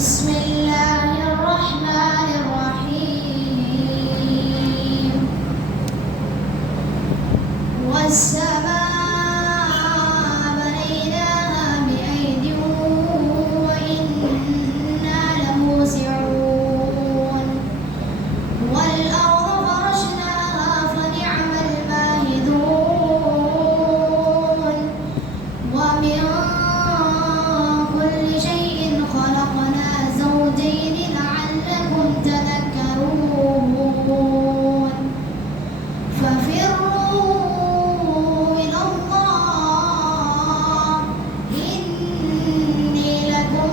بسم الله الرحمن الرحيم والسماء بنيناها بأيد وإنا لموسعون والأرض فرشناها فنعم الماهدون ومن كل شيء خلقنا زوجين لعلكم تذكرون ففروا إلى الله إني لكم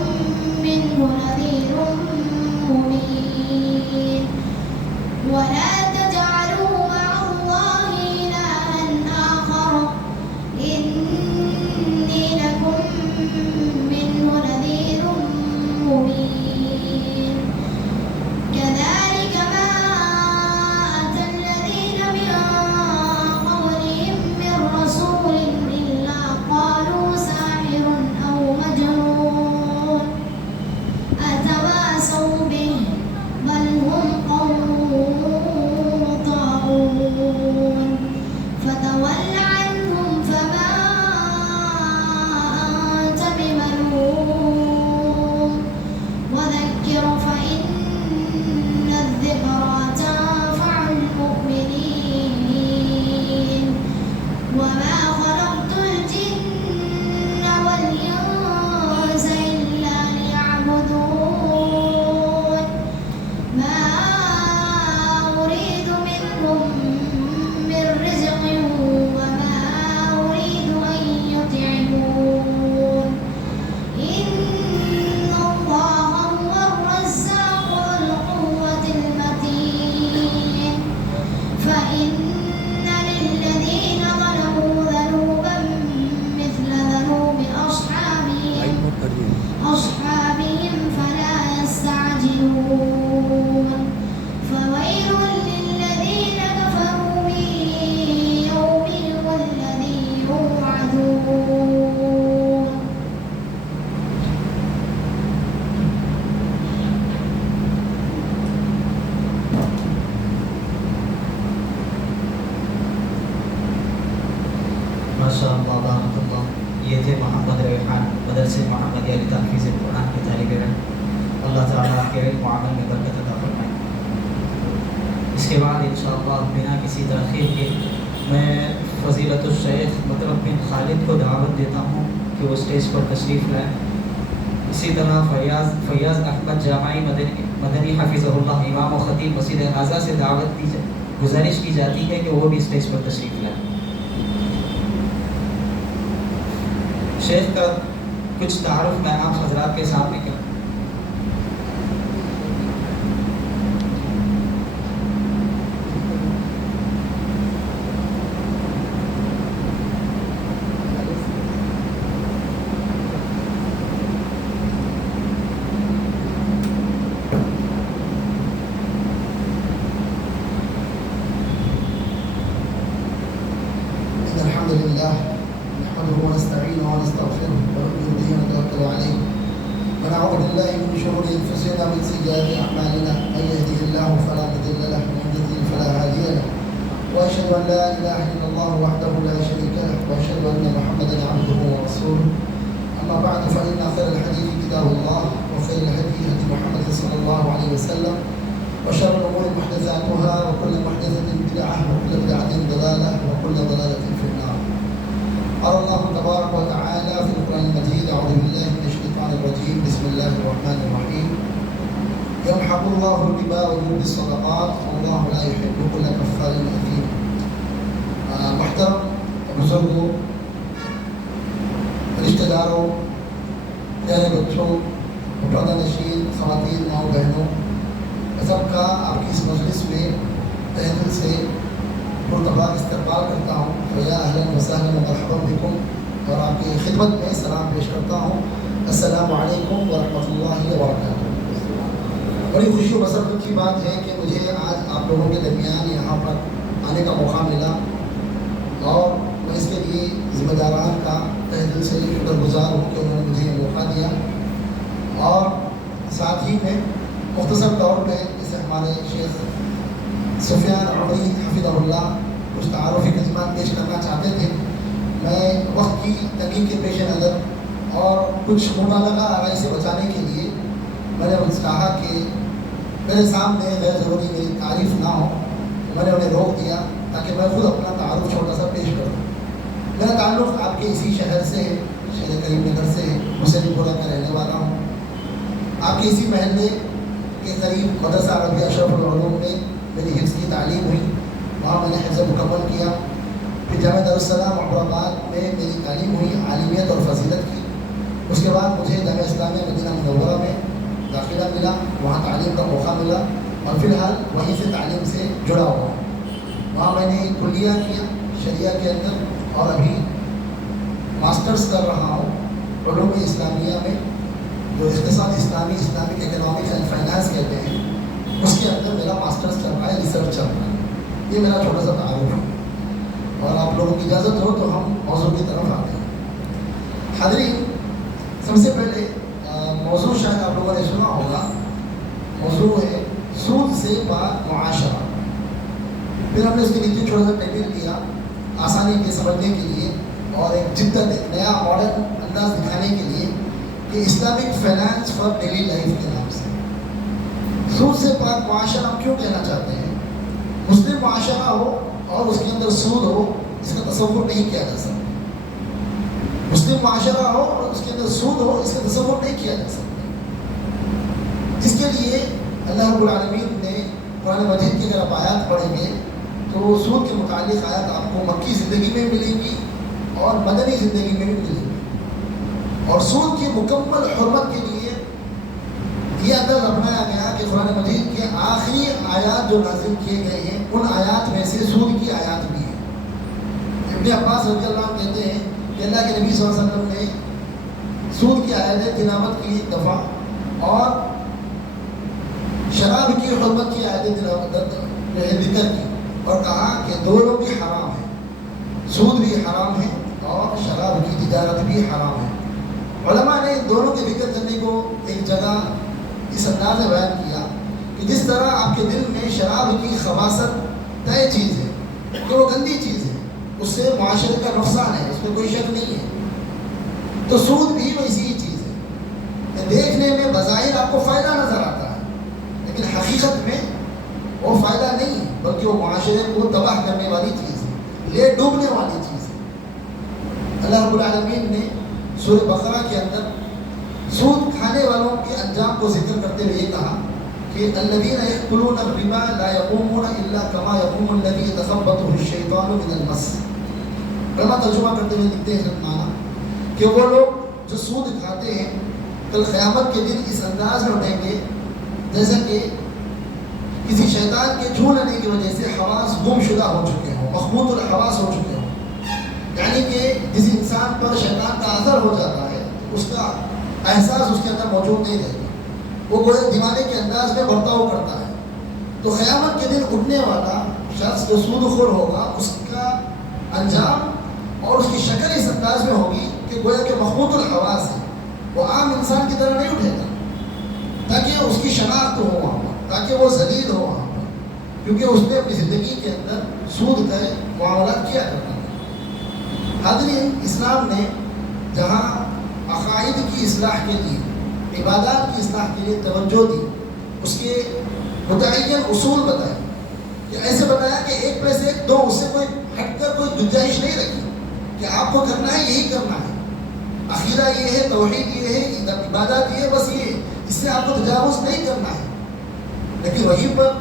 منه نذير مبين ولا تجعلوا مع الله إلها آخر إني لكم منه نذير مبين كذلك ما أتى الذين من قبلهم من رسول إلا قالوا ساحر أو مجنون أتواصوا به بل هم قوم طاغون فتول عنهم فما أنت بملوم وذكر فإن الذكرى تنفع المؤمنين وما خلقت الجن والإنس إلا ليعبدون ما أريد منهم من رزق وما أريد أن يطعمون إن الله هو الرزاق ذو القوة المتين فإن للذين ظلموا ذنوبا مثل ذنوب أصحابهم فلا يستعجلون فويل للذين كفروا من يومهم الذي يوعدون ماشاء اللہ بارک اللہ. یہ تھے محمد ریحان مدرسے محمدیہ لتحفیظ القرآن کے طالب علم. اللہ تعالیٰ کے علم و عمل میں برکت عطا فرمائے. اس کے بعد انشاءاللہ بنا کسی تاخیر کے میں فضیلت الشیخ مطرب بن خالد کو دعوت دیتا ہوں کہ وہ اسٹیج پر تشریف لائیں. اسی طرح فیاض احمد جامعی مدنی حفظہ اللہ امام و خطیب مسجد اعظہ سے دعوت گزارش کی جاتی ہے کہ وہ بھی اسٹیج پر تشریف لائیں. شیخ کا کچھ تعارف میں آپ حضرات کے سامنے کروں. إن الحمد لله نحمده ونستعينه ونستغفره ونؤمن به ونتوكل عليه ونعوذ بالله من شرور أنفسنا ومن سيئات أعمالنا من يهده الله فلا مضل له ومن يضلل فلا هادي له وأشهد أن لا إله إلا الله وحده لا شريك له وأشهد أن محمدا عبده ورسوله أما بعد فإن خير الحديث كتاب الله وخير الهدي هدي محمد صلى الله عليه وسلم وشر الأمور محدثاتها وكل محدثة بدعة وكل بدعة ضلالة وكل ضلالة في النار. قال الله تبارك وتعالى في القرآن المجيد أعوذ بالله من الشيطان الرجيم بسم الله الرحمن الرحيم يمحق الله الربا ويربي الصدقات والله لا يحب كل كفار أثيم. محترم بزرگوں، رشتہ داروں، پیارے بچوں، پردہ نشین خواتین، ماؤں بہنوں، سب کا آپ کی اس مجلس میں تہہ دل سے پرتباہ استقبال کرتا ہوں. یا اہلا وسہلا ومرحبا بکم، اور آپ کی خدمت میں سلام پیش کرتا ہوں. السلام علیکم ورحمۃ اللہ وبرکاتہ. بڑی خوشی و مسرت کی بات ہے کہ مجھے آج آپ لوگوں کے درمیان یہاں پر آنے کا موقع ملا اور میں اس کے لیے ذمہ داران کا تہ دل سے شکر گزار ہوں کہ انہوں نے مجھے یہ موقع دیا. اور تعظیم ہے. مختصر طور پہ جسے ہمارے شیخ سفیان عمری حفظہ اللہ کچھ تعارفی کلمات پیش کرنا چاہتے تھے. میں وقت کی تنگی کے پیش نظر اور کچھ مبالغہ آرائی سے بچانے کے لیے میں نے چاہا کہ میرے سامنے غیر ضروری میری تعریف نہ ہو. میں نے انہیں روک دیا تاکہ میں خود اپنا تعارف چھوٹا سا پیش کروں. میرا تعلق آپ کے اسی شہر سے ہے, شہر کریم نگر سے, حسین پورہ کا رہنے والا ہوں. آپ کے اسی محلے کے قریب مدرسہ عربیہ اشرف العلوم میں میری حفظ کی تعلیم ہوئی. وہاں میں نے حفظ مکمل کیا. پھر جامعہ دارالسلام عبدالآباد میں میری تعلیم ہوئی عالمیت اور فضیلت کی. اس کے بعد مجھے جامعہ اسلامیہ مدینہ منورہ میں داخلہ ملا, وہاں تعلیم کا موقع ملا اور فی الحال وہیں سے تعلیم سے جڑا ہوا ہوں. وہاں میں نے کلیہ کیا شریعہ کے اندر اور ابھی ماسٹرز کر رہا ہوں علوم اسلامیہ میں, جو اقتصاد اسلامی اسلامک اکنامکس اینڈ فائنانس کہتے ہیں, اس کے اندر میرا ماسٹرز چل رہا ہے, ریسرچ چل رہا ہے. یہ میرا چھوٹا سا تعارف ہے اور آپ لوگوں کی اجازت ہو تو ہم موضوع کی طرف آتے ہیں. حاضرین, سب سے پہلے موضوع شاید آپ لوگوں نے سنا ہوگا, موضوع ہے سود سے پاک معاشرہ. پھر ہم نے اس کے نیچے چھوٹا سا ٹائٹل دیا آسانی کے سمجھنے کے لیے اور ایک جدت ایک نیا ماڈرن انداز دکھانے کے لیے کہ Islamic finance for daily life کے نام سے. سود سے پاک معاشرہ ہم کیوں کہنا چاہتے ہیں؟ مسلم معاشرہ ہو اور اس کے اندر سود ہو, اس کا تصور نہیں کیا جا سکتا. مسلم معاشرہ ہو اور اس کے اندر سود ہو, اس کا تصور نہیں کیا جا سکتا. اس کے لیے اللہ رب العالمین نے قرآن مجید کی اگر آپ آیات پڑھیں گے تو سود کے متعلق آیات آپ کو مکی زندگی میں ملیں گی اور مدنی زندگی میں بھی ملیں گی. اور سود کی مکمل حرمت کے لیے یہ انداز اپنایا گیا کہ قرآن مجید کے آخری آیات جو نازل کیے گئے ہیں ان آیات میں سے سود کی آیات بھی ہیں. ابن عباس رضی اللہ عنہ کہتے ہیں کہ اللہ کے نبی صلی اللہ علیہ وسلم نے سود کی آیتیں تلاوت کی ایک دفعہ اور شراب کی حرمت کی آیتیں ذکر کی اور کہا کہ دونوں بھی حرام ہیں, سود بھی حرام ہے اور شراب کی تجارت بھی حرام ہے. علماء نے ان دونوں کے ذکر کرنے کو ایک جگہ اس انداز میں بیان کیا کہ جس طرح آپ کے دل میں شراب کی خباثت طے چیز ہے کہ وہ گندی چیز ہے, اس سے معاشرے کا نقصان ہے, اس میں کوئی شک نہیں ہے, تو سود بھی ویسی ہی چیز ہے کہ دیکھنے میں بظاہر آپ کو فائدہ نظر آتا ہے لیکن حقیقت میں وہ فائدہ نہیں بلکہ وہ معاشرے کو تباہ کرنے والی چیز ہے, لے ڈوبنے والی چیز ہے. اللہ رب العالمین نے سورہ بقرہ کے اندر سود کھانے والوں کے انجام کو ذکر کرتے ہوئے یہ کہا کہ الذین یأکلون الربا لا یقومون الا کما یقوم الذی یتخبطہ الشیطان من المس. علماء ترجمہ کرتے ہوئے لکھتے ہیں معنی کہ وہ لوگ جو سود کھاتے ہیں کل قیامت کے دن اس انداز میں اٹھیں گے جیسا کہ کسی شیطان کے چھو لینے کی وجہ سے حواس گم شدہ ہو چکے ہوں, مخبوط الحواس ہو چکے ہوں. یعنی کہ جس انسان پر شیطان کا اثر ہو جاتا ہے اس کا احساس اس کے اندر موجود نہیں رہتا, وہ کوئی دیوانے کے انداز میں برتاؤ کرتا ہے. تو قیامت کے دن اٹھنے والا شخص جو سود خور ہوگا اس کا انجام اور اس کی شکل اس انداز میں ہوگی کہ گویا کہ مخبوط الحواس ہے, وہ عام انسان کی طرح نہیں اٹھے گا تاکہ اس کی شناخت ہو وہاں پر, تاکہ وہ ذلیل ہو وہاں پر, کیونکہ اس نے اپنی زندگی کے اندر سود کا معاملات کیا کرتا ہے. حاضرین, اسلام نے جہاں عقائد کی اصلاح کے لیے, عبادات کی اصلاح کے لیے توجہ دی, اس کے متعین اصول بتائے کہ ایسے بتایا کہ ایک پہ سے دو, اس سے کوئی ہٹ کر کوئی گنجائش نہیں رکھی کہ آپ کو کرنا ہے یہی کرنا ہے, عقیدہ یہ ہے, توحید یہ ہے, عبادات یہ ہے, بس یہ, اس سے آپ کو تجاوز نہیں کرنا ہے. لیکن وہیں پر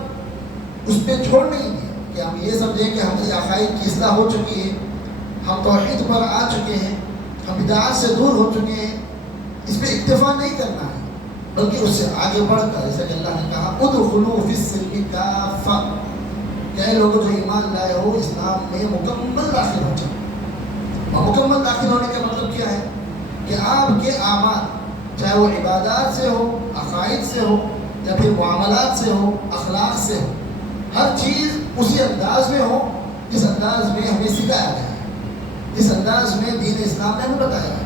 اس پہ چھوڑ نہیں دیا کہ ہم یہ سمجھیں کہ ہماری عقائد کی اصلاح ہو چکی ہے, ہم توحید پر آ چکے ہیں, ہم بدعات سے دور ہو چکے ہیں, اس پہ اکتفا نہیں کرنا ہے بلکہ اس سے آگے بڑھ کر, جیسا کہ اللہ نے کہا ادخلوا فی السلم کافہ, کہ لوگ جو ایمان لائے ہو اسلام میں مکمل داخل ہو جائے. اور مکمل داخل ہونے کا مطلب کیا ہے کہ آپ کے اعمال چاہے وہ عبادات سے ہو, عقائد سے ہو یا پھر معاملات سے ہو, اخلاق سے ہو, ہر چیز اسی انداز میں ہو جس انداز میں ہمیں سکھایا گیا ہے, جس انداز میں دین اسلام نے ہمیں بتایا ہے,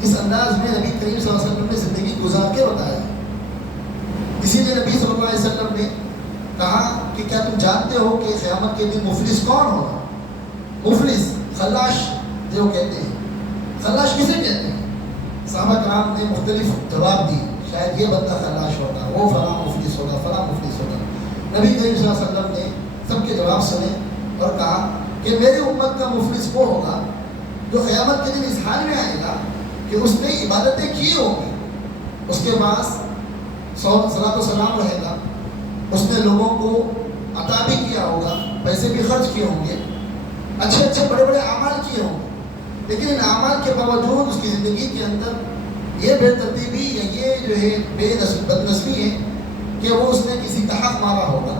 جس انداز میں نبی کریم صلی اللہ علیہ وسلم نے زندگی گزار کے بتایا ہے. کہا کہ کیا تم جانتے ہو کہ قیامت کے دن مفلس کون ہوگا؟ مفلس خلاش جو کہتے ہیں، خلاش کسے کہتے ہیں؟ صحابہ کرام نے مختلف جواب دی، شاید یہ بندہ خلاش ہوتا، وہ فلاں مفلس ہوگا، فلاں مفلس ہوگا۔ نبی کریم صلی اللہ علیہ وسلم نے سب کے جواب سنے اور کہا کہ میری امت کا مفلس وہ ہوگا جو قیامت کے دن اس حال میں آئے گا کہ اس نے عبادتیں کی ہوگی، اس کے پاس صلاۃ و سلام رہے گا، اس نے لوگوں کو عطا بھی کیا ہوگا، پیسے بھی خرچ کیے ہوں گے، اچھے اچھے بڑے بڑے اعمال کیے ہوں گے، لیکن ان اعمال کے باوجود اس کی زندگی کے اندر یہ بے ترتیبی یا یہ جو ہے بد نظمی ہے کہ وہ اس نے کسی کا حق مارا ہوگا،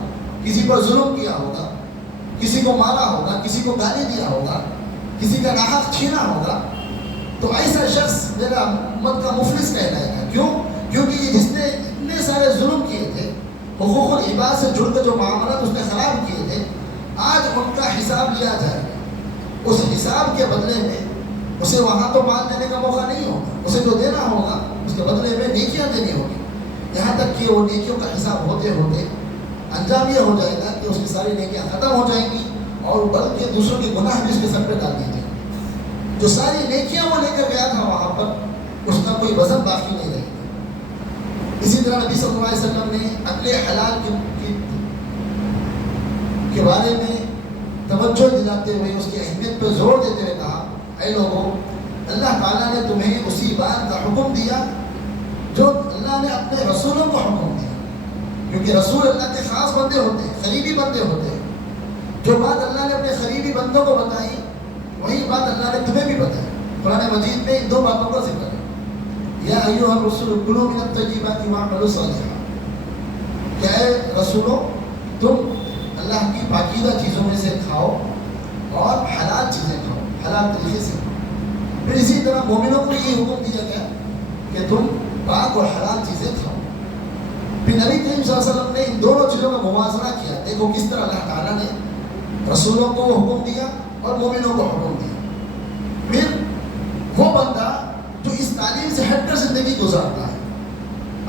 کسی پر ظلم کیا ہوگا، کسی کو مارا ہوگا، کسی کو گالی دیا ہوگا، کسی کا ناحق چھینا ہوگا، تو ایسا شخص میرا امت کا مفلس کہلائے گا۔ کیوں؟ کیونکہ یہ جس نے اتنے سارے ظلم کیے تھے، حقوق العباد سے جڑ کر جو معاملات اس نے خراب کیے تھے، آج ان کا حساب لیا جائے گا۔ اس حساب کے بدلے میں اسے وہاں تو مال دینے کا موقع نہیں ہوگا، اسے جو دینا ہوگا اس کے بدلے میں نیکیاں دینی ہوگی، یہاں تک کہ وہ نیکیوں کا حساب ہوتے ہوتے انجام یہ ہو جائے گا کہ اس کی ساری نیکیاں ختم ہو جائیں گی اور بلکہ دوسروں کے گناہ بھی اس کے سر پہ ڈال دیے جائیں گے۔ جو ساری نیکیاں وہ لے کر گیا تھا وہاں پر، اس کا کوئی وزن باقی نہیں رہے گا۔ اسی طرح نبی صلی اللہ علیہ وسلم نے اکل حلال کے بارے میں توجہ دلاتے ہوئے اس کی اہمیت پہ زور دیتے ہوئے کہا، اے لوگوں، اللہ تعالیٰ نے تمہیں اسی بات کا حکم دیا جو اللہ نے اپنے رسولوں کو حکم دیا، کیونکہ رسول اللہ کے خاص بندے ہوتے ہیں، قریبی بندے ہوتے ہیں۔ جو بات اللہ نے اپنے قریبی بندوں کو بتائی وہی بات اللہ نے تمہیں بھی بتائی۔ قرآن مجید میں ان دو باتوں کا ذکر ہے، یا ایھا الرسول کلوا من الطیبات واعملوا صالحا، کہ اے رسولو تم اللہ کی پاکیزہ چیزوں میں سے کھاؤ اور حلال چیزیں کھاؤ، حلال طریقے سے کھاؤ۔ پھر اسی طرح مومنوں کو یہ حکم دیا گیا کہ تم پاک اور حلال چیزیں کھاؤ۔ پھر نبی کریم صلی اللہ علیہ وسلم نے ان دونوں چیزوں کا موازنہ کیا، دیکھو کس طرح اللہ تعالیٰ نے رسولوں کو حکم دیا اور مومنوں کو حکم دیا۔ پھر وہ بندہ جو اس تعلیم سے ہٹ کر زندگی گزارتا ہے،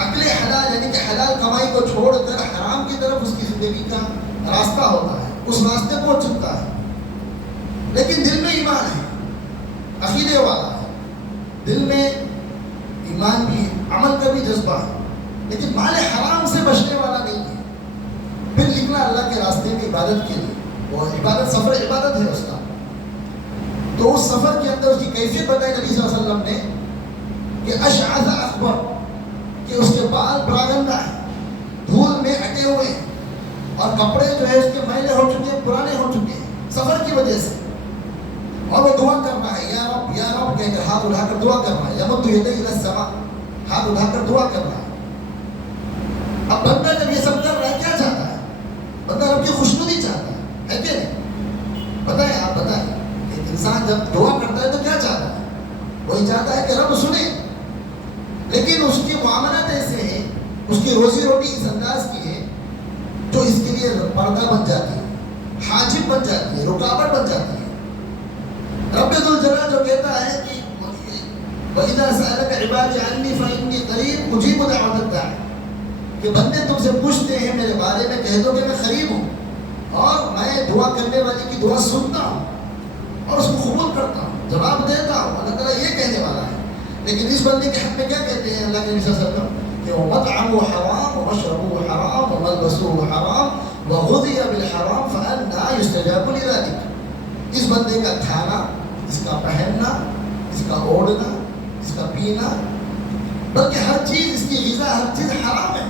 عقل حلال یعنی کہ حلال کمائی کو چھوڑ کر حرام کی طرف اس کی زندگی کا راستہ ہوتا ہے، اس راستے کو چنتا ہے، لیکن دل میں ایمان ہے، عقیدے والا ہے، دل میں ایمان بھی ہے، عمل کا بھی جذبہ ہے، لیکن مال حرام سے بچنے والا نہیں ہے۔ پھر نکلا اللہ کے راستے میں عبادت کے لیے، وہ عبادت سفر عبادت ہے اس کا، تو اس سفر کے اندر اس کی کیفیت بتائی نبی صلی اللہ علیہ وسلم نے کہ اشعث اکبر، کہ اس کے بال پراگندہ ہیں، دھول میں اٹے ہوئے ہیں، اور کپڑے جو ہے اس کے میلے ہو چکے ہیں، پرانے ہو چکے ہیں سفر کی وجہ سے، اور وہ دعا کر رہا ہے، یا رب یا رب کہہ کر ہاتھ اٹھا کر دعا کر رہا ہے، یمد یدیہ الی السماء، ہاتھ اٹھا کر دعا کر رہا ہے۔ اب بندہ جب یہ سب کر رہا ہے کیا چاہتا ہے؟ بندہ رب کی خوشنودی چاہتا ہے کہ نہیں؟ بتائیں، آپ بتائیں، ایک انسان جب دعا کرتا ہے تو کیا چاہتا ہے؟ وہی چاہتا ہے کہ رب سنے، لیکن اس کے معاملات ایسے ہیں، اس کی روزی روٹی اس انداز کی ہے جو اس کے لیے پردہ بن جاتی ہے، حاجب بن جاتی ہے، رکاوٹ بن جاتی ہے۔ رب ذوالجلال جو کہتا ہے کہ وَإِذَا سَأَلَكَ عِبَادِي عَنِّي فَإِنِّي قَرِيبٌ أُجِيبُ دَعْوَةَ الدَّاعِ، کہ بندے تم سے پوچھتے ہیں میرے بارے میں، کہہ دو کہ میں قریب ہوں اور میں دعا کرنے والے کی دعا سنتا ہوں اور اس کو قبول کرتا ہوں، جواب دیتا ہوں۔ اللہ تعالیٰ یہ کہنے والا ہے، لیکن اس بندے کے حق میں کیا کہتے ہیں اللہ کے نبی صلی اللہ علیہ وسلم کہ وَمَطْعَمُهُ حَرَامٌ وَمَشْرَبُهُ حَرَامٌ وَمَلْبَسُهُ حَرَامٌ وَغُذِيَ بِالْحَرَامِ فَأَنَّىٰ يُسْتَجَابُ لِذَٰلِكَ، اس بندے کا کھانا، اس کا پہننا، اس کا اوڑھنا، اس کا پینا، بلکہ ہر چیز، اس کی غذا، ہر چیز حرام ہے۔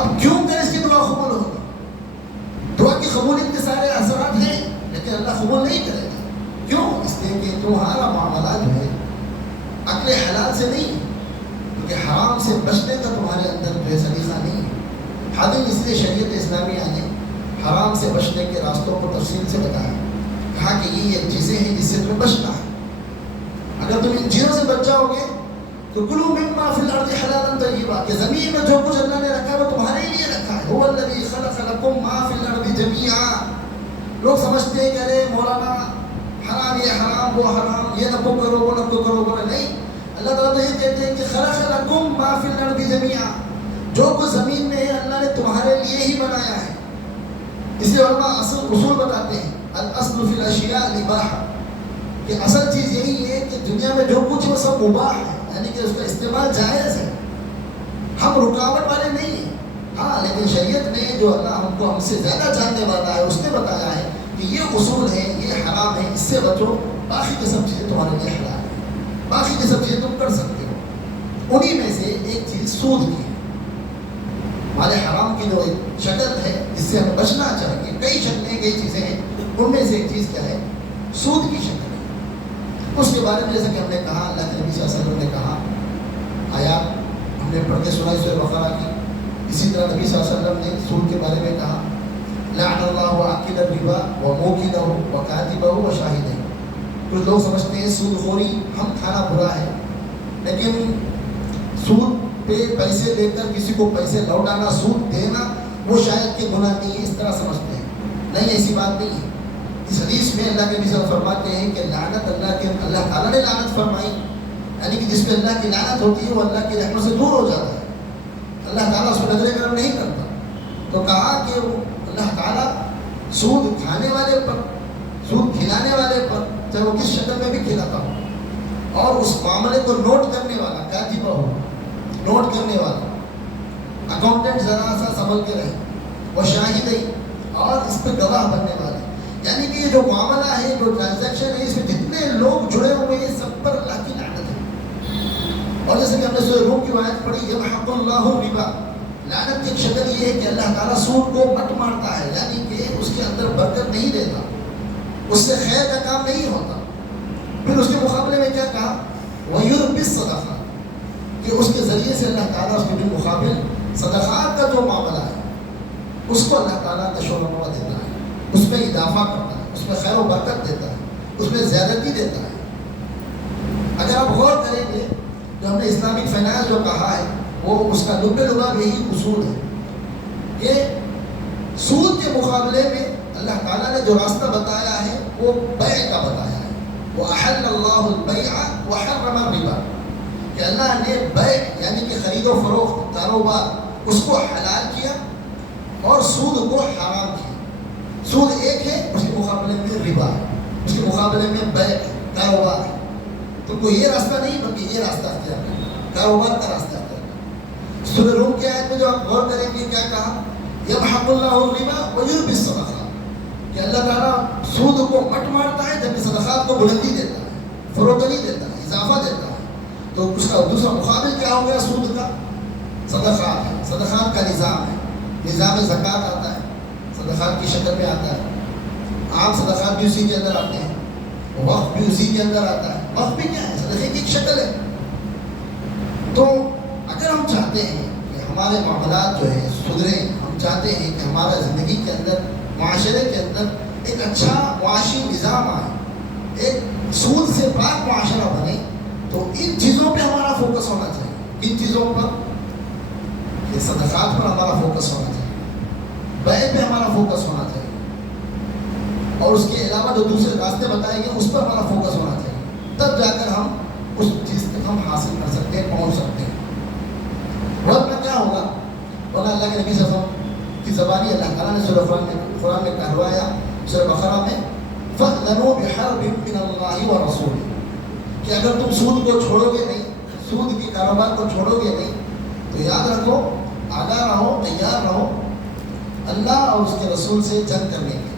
اب کیوں کر اس کی دعا قبول ہوگی؟ دعا کی قبولیت کے سارے اثرات ہیں، لیکن اللہ قبول نہیں کرے گا۔ کیوں؟ اس لیے کہ تمہارا معاملہ جو ہے عقل حلال سے نہیں، کیونکہ حرام سے بچنے کا تمہارے اندر جو ہے سلیقہ نہیں ہے۔ حاضر اس لیے شریعت اسلامیہ نے حرام سے بچنے کے راستوں کو تفصیل سے بتایا، کہا کہ یہ چیزیں ہیں جس سے تمہیں بچنا ہے۔ اگر تم ان چیزوں سے بچ جاؤ گے تو کلوا مما فی الارض حلالا طیبا، کہ زمین میں جو کچھ اللہ نے رکھا ہے وہ تمہارے لیے رکھا ہے۔ هو الذی خلق لکم ما فی الارض جميعا، لوگ سمجھتے ہیں کہ ارے مولانا حرام یہ حرام، وہ حرام، یہ نہ کرو وہ نہ کرو، بولے نہیں، اللہ تعالیٰ تو یہ کہتے ہیں کہ خلق لکم ما فی الارض جميعا، جو کچھ زمین میں ہے اللہ نے تمہارے لیے ہی بنایا ہے۔ اس لیے علماء اصول بتاتے ہیں الاصل فی الاشیاء الاباحہ، کہ اصل چیز یہی ہے کہ دنیا میں جو کچھ وہ سب مباح ہے، یعنی کہ اس کا استعمال جائز ہے، ہم رکاوٹ والے نہیں ہیں۔ ہاں لیکن شریعت نے جو اللہ ہم سے زیادہ جاننے والا ہے اس نے بتایا ہے کہ یہ اصول ہے، یہ حرام ہے، اس سے بچو، باقی کی سب چیزیں تمہارے لیے حلال ہیں، باقی کی سب چیزیں تم کر سکتے ہو۔ انہی میں سے ایک چیز سود کی ہے، ہمارے حرام کی جو ایک شکل ہے جس سے ہمیں بچنا چاہیے، کئی شکلیں کئی چیزیں ہیں، ان میں سے ایک چیز کیا ہے؟ سود کی شکل ہے۔ اس کے بارے میں جیسا کہ ہم نے کہا، اللہ کے نبی صلی اللہ علیہ وسلم نے کہا، آیات ہم نے پڑھ کے سنائی سورہ بقرہ کی، اسی طرح نبی صلی اللہ علیہ وسلم نے سود کے بارے میں کہا، لعن اللہ آکل الربا وموکلہ وکاتبہ وشاہدہ۔ کچھ لوگ سمجھتے ہیں سود خوری ہم کھانا برا ہے، لیکن سود پہ پیسے لے کر کسی کو پیسے لوٹانا، سود دینا، وہ شاید کہ گناہ نہیں ہے، اس طرح سمجھتے ہیں۔ نہیں، ایسی بات نہیں ہے۔ اس حدیث میں اللہ کے نبی صلی اللہ علیہ وسلم فرماتے ہیں کہ لعنت اللہ تعالیٰ نے لعنت فرمائی، یعنی کہ جس پہ اللہ کی لعنت ہوتی ہے وہ اللہ کی رحمت سے دور ہو جاتا ہے، اللہ تعالیٰ اس پہ نظر کرم نہیں کرتا۔ تو کہا کہ اللہ تعالیٰ سود کھانے والے پر، سود کھلانے والے پر، چاہے وہ کس شکل میں بھی کھلاتا ہو، اور اس معاملے کو نوٹ کرنے والا، کاتبہ ہو، نوٹ کرنے والا، اکاؤنٹنٹ ذرا سا سنبھل کے رہے، وہ شاہدی، اور اس پہ گواہ بننے والے، یعنی کہ یہ جو معاملہ ہے، جو ٹرانزیکشن ہے، اس میں جتنے لوگ جڑے ہوئے ہیں سب پر اللہ کی لعنت ہے۔ اور جیسے کہ ہم نے سورہ روم کی آیت پڑھی، یمحق اللہ الربا، لعنت کی ایک شکل یہ ہے کہ اللہ تعالیٰ سود کو مٹ مارتا ہے، یعنی کہ اس کے اندر برکت نہیں دیتا، اس سے خیر کا کام نہیں ہوتا۔ پھر اس کے مقابلے میں کیا کہا؟ وَيُرْبِي الصَّدَقَاتِ، کہ اس کے ذریعے سے اللہ تعالیٰ اس کے بالمقابل صدقات کا جو معاملہ ہے اس کو اللہ تعالیٰ نشو و نما دیتا ہے، اس میں اضافہ کرتا ہے، اس میں خیر و برکت دیتا ہے، اس میں زیادتی دیتا ہے۔ اگر آپ غور کریں گے جو ہم نے اسلامک فائنانس جو کہا ہے، وہ اس کا لب لباب یہی اصول ہے کہ سود کے مقابلے میں اللہ تعالیٰ نے جو راستہ بتایا ہے وہ بیع کا بتایا ہے، وَأَحَلَّ اللَّهُ الْبَيْعَ وَحَرَّمَ الرِّبَا، کہ اللہ نے بیع یعنی کہ خرید و فروخت، کاروبار، اس کو حلال کیا اور سود کو حرام کیا۔ سود ایک ہے، اس کے مقابلے میں ربا ہے، اس کے مقابلے میں بیع ہے، کاروبار ہے۔ تو کوئی یہ راستہ نہیں بلکہ یہ راستہ اختیار کرنا، کاروبار کا راستہ اختیار کرنا۔ سورہ روم کی آیت میں جو آپ غور کریں گے کیا کہا؟ یمحق اللہ الربا ویربی الصدقات، کہ اللہ تعالیٰ سود کو مٹ مارتا ہے جبکہ صدقات کو بلندی دیتا ہے، فروغی دیتا ہے، اضافہ دیتا ہے۔ تو اس کا دوسرا مقابل کیا ہو گیا سود کا؟ صدقات ہے، صدقات کا نظام ہے، نظام زکوٰۃ آتا ہے، صدقات کی شکل میں آتا ہے، عام صدقات بھی اسی کے اندر آتے ہیں، وقف بھی اسی کے اندر آتا ہے۔ وقف بھی کیا ہے؟ صدقے کی ایک شکل ہے۔ تو اگر ہم چاہتے ہیں کہ ہمارے معاملات جو ہیں سدھریں، ہم چاہتے ہیں کہ ہمارا زندگی کے اندر، معاشرے کے اندر ایک اچھا معاشی نظام آئے، ایک سود سے پاک معاشرہ بنے، تو ان چیزوں پہ ہمارا فوکس ہونا چاہیے۔ ان چیزوں پر، یہ صدقات پر ہمارا فوکس ہونا چاہیے، بیع پہ ہمارا فوکس ہونا چاہیے، اور اس کے علاوہ جو دوسرے راستے بتائے گئے اس پر ہمارا فوکس ہونا چاہیے۔ تب جا کر ہم اس چیز تک ہم حاصل کر سکتے ہیں، پہنچ سکتے ہیں۔ وقت میں کیا ہوگا؟ ورنہ اللہ کے نبی صلی اللہ علیہ وسلم کی زبانی اللہ تعالیٰ نے سورہ قرآن میں کہلوایا، سورہ بقرہ میں، فَأْذَنُوا بِحَرْبٍ مِّنَ اللَّهِ وَرَسُولِهِ، کہ اگر تم سود کو چھوڑو گے نہیں، سود کے کاروبار کو چھوڑو گے نہیں، تو یاد رکھو، آگاہ رہو، تیار رہو اللہ اور اس کے رسول سے جنگ کرنے کے۔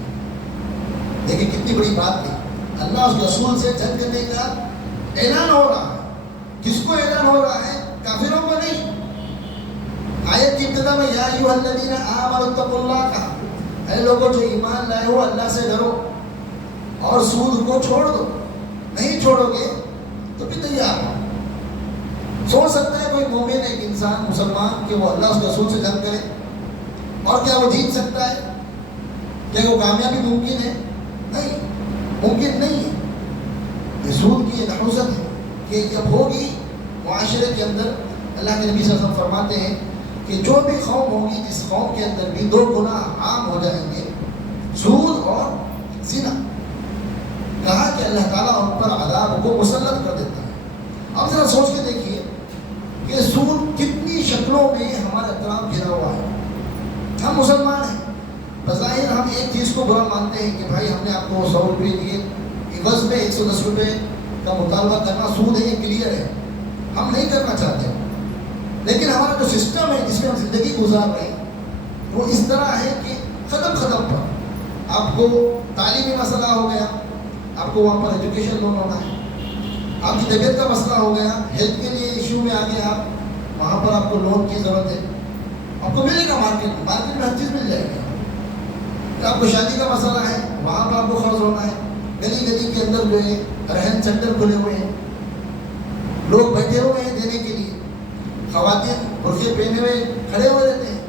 دیکھیں کتنی بڑی بات ہے، اللہ اور اس کے رسول سے جنگ کرنے کا اعلان ہو رہا ہے۔ کس کو اعلان ہو رہا ہے؟ کافروں کو نہیں۔ آیت کی ابتدا میں یا ایھا الذین آمنوا اتقوا اللہ کہا، اے لوگوں جو ایمان لائے ہو اللہ سے ڈرو اور سود کو چھوڑ دو۔ نہیں چھوڑو گے تو بھی تیار ہو۔ سوچ سکتا ہے کوئی مومن، ایک انسان مسلمان، کہ وہ اللہ اس کے رسول سے جنگ کرے؟ اور کیا وہ جیت سکتا ہے؟ کیا وہ کامیابی ممکن ہے؟ نہیں، ممکن نہیں ہے۔ یہ سود کی ایک نحوست ہے کہ جب ہوگی معاشرے کے اندر، اللہ کے نبی صلی اللہ علیہ وسلم فرماتے ہیں کہ جو بھی قوم ہوگی جس قوم کے اندر بھی دو گناہ عام ہو جائیں گے، سود اور زنا، کہا کہ اللہ تعالیٰ ان پر عذاب کو مسلط کر دیتا ہے۔ اب ذرا سوچ کے دیکھیے کہ سود کتنی شکلوں میں ہمارے اطراف گھرا ہوا ہے۔ ہم مسلمان ہیں، بظاہر ہم چیز کو برا مانتے ہیں کہ بھائی ہم نے آپ کو 100 روپئے دیے، عوض میں 110 روپئے کا مطالبہ کرنا سود ہے، یہ کلیئر ہے، ہم نہیں کرنا چاہتے. لیکن ہمارا جو سسٹم ہے جس میں ہم زندگی گزار رہے ہیں وہ اس طرح ہے کہ ختم پر آپ کو تعلیمی مسئلہ ہو گیا، آپ کو وہاں پر ایجوکیشن لون ہونا ہے، آپ کی طبیعت کا مسئلہ ہو گیا، ہیلتھ کے لیے ایشو میں آگے آپ وہاں پر آپ کو لون کی ضرورت ہے، آپ کو ملے گا مارکیٹ میں ہر چیز مل جائے گی. آپ کو شادی کا مسئلہ ہے، وہاں پر آپ کو قرض ہونا ہے. گلی گلی کے اندر جو ہے رہن سینٹر کھلے ہوئے ہیں، لوگ بیٹھے ہوئے ہیں دینے کے لیے، خواتین برقعے پہنے ہوئے کھڑے ہوئے رہتے ہیں،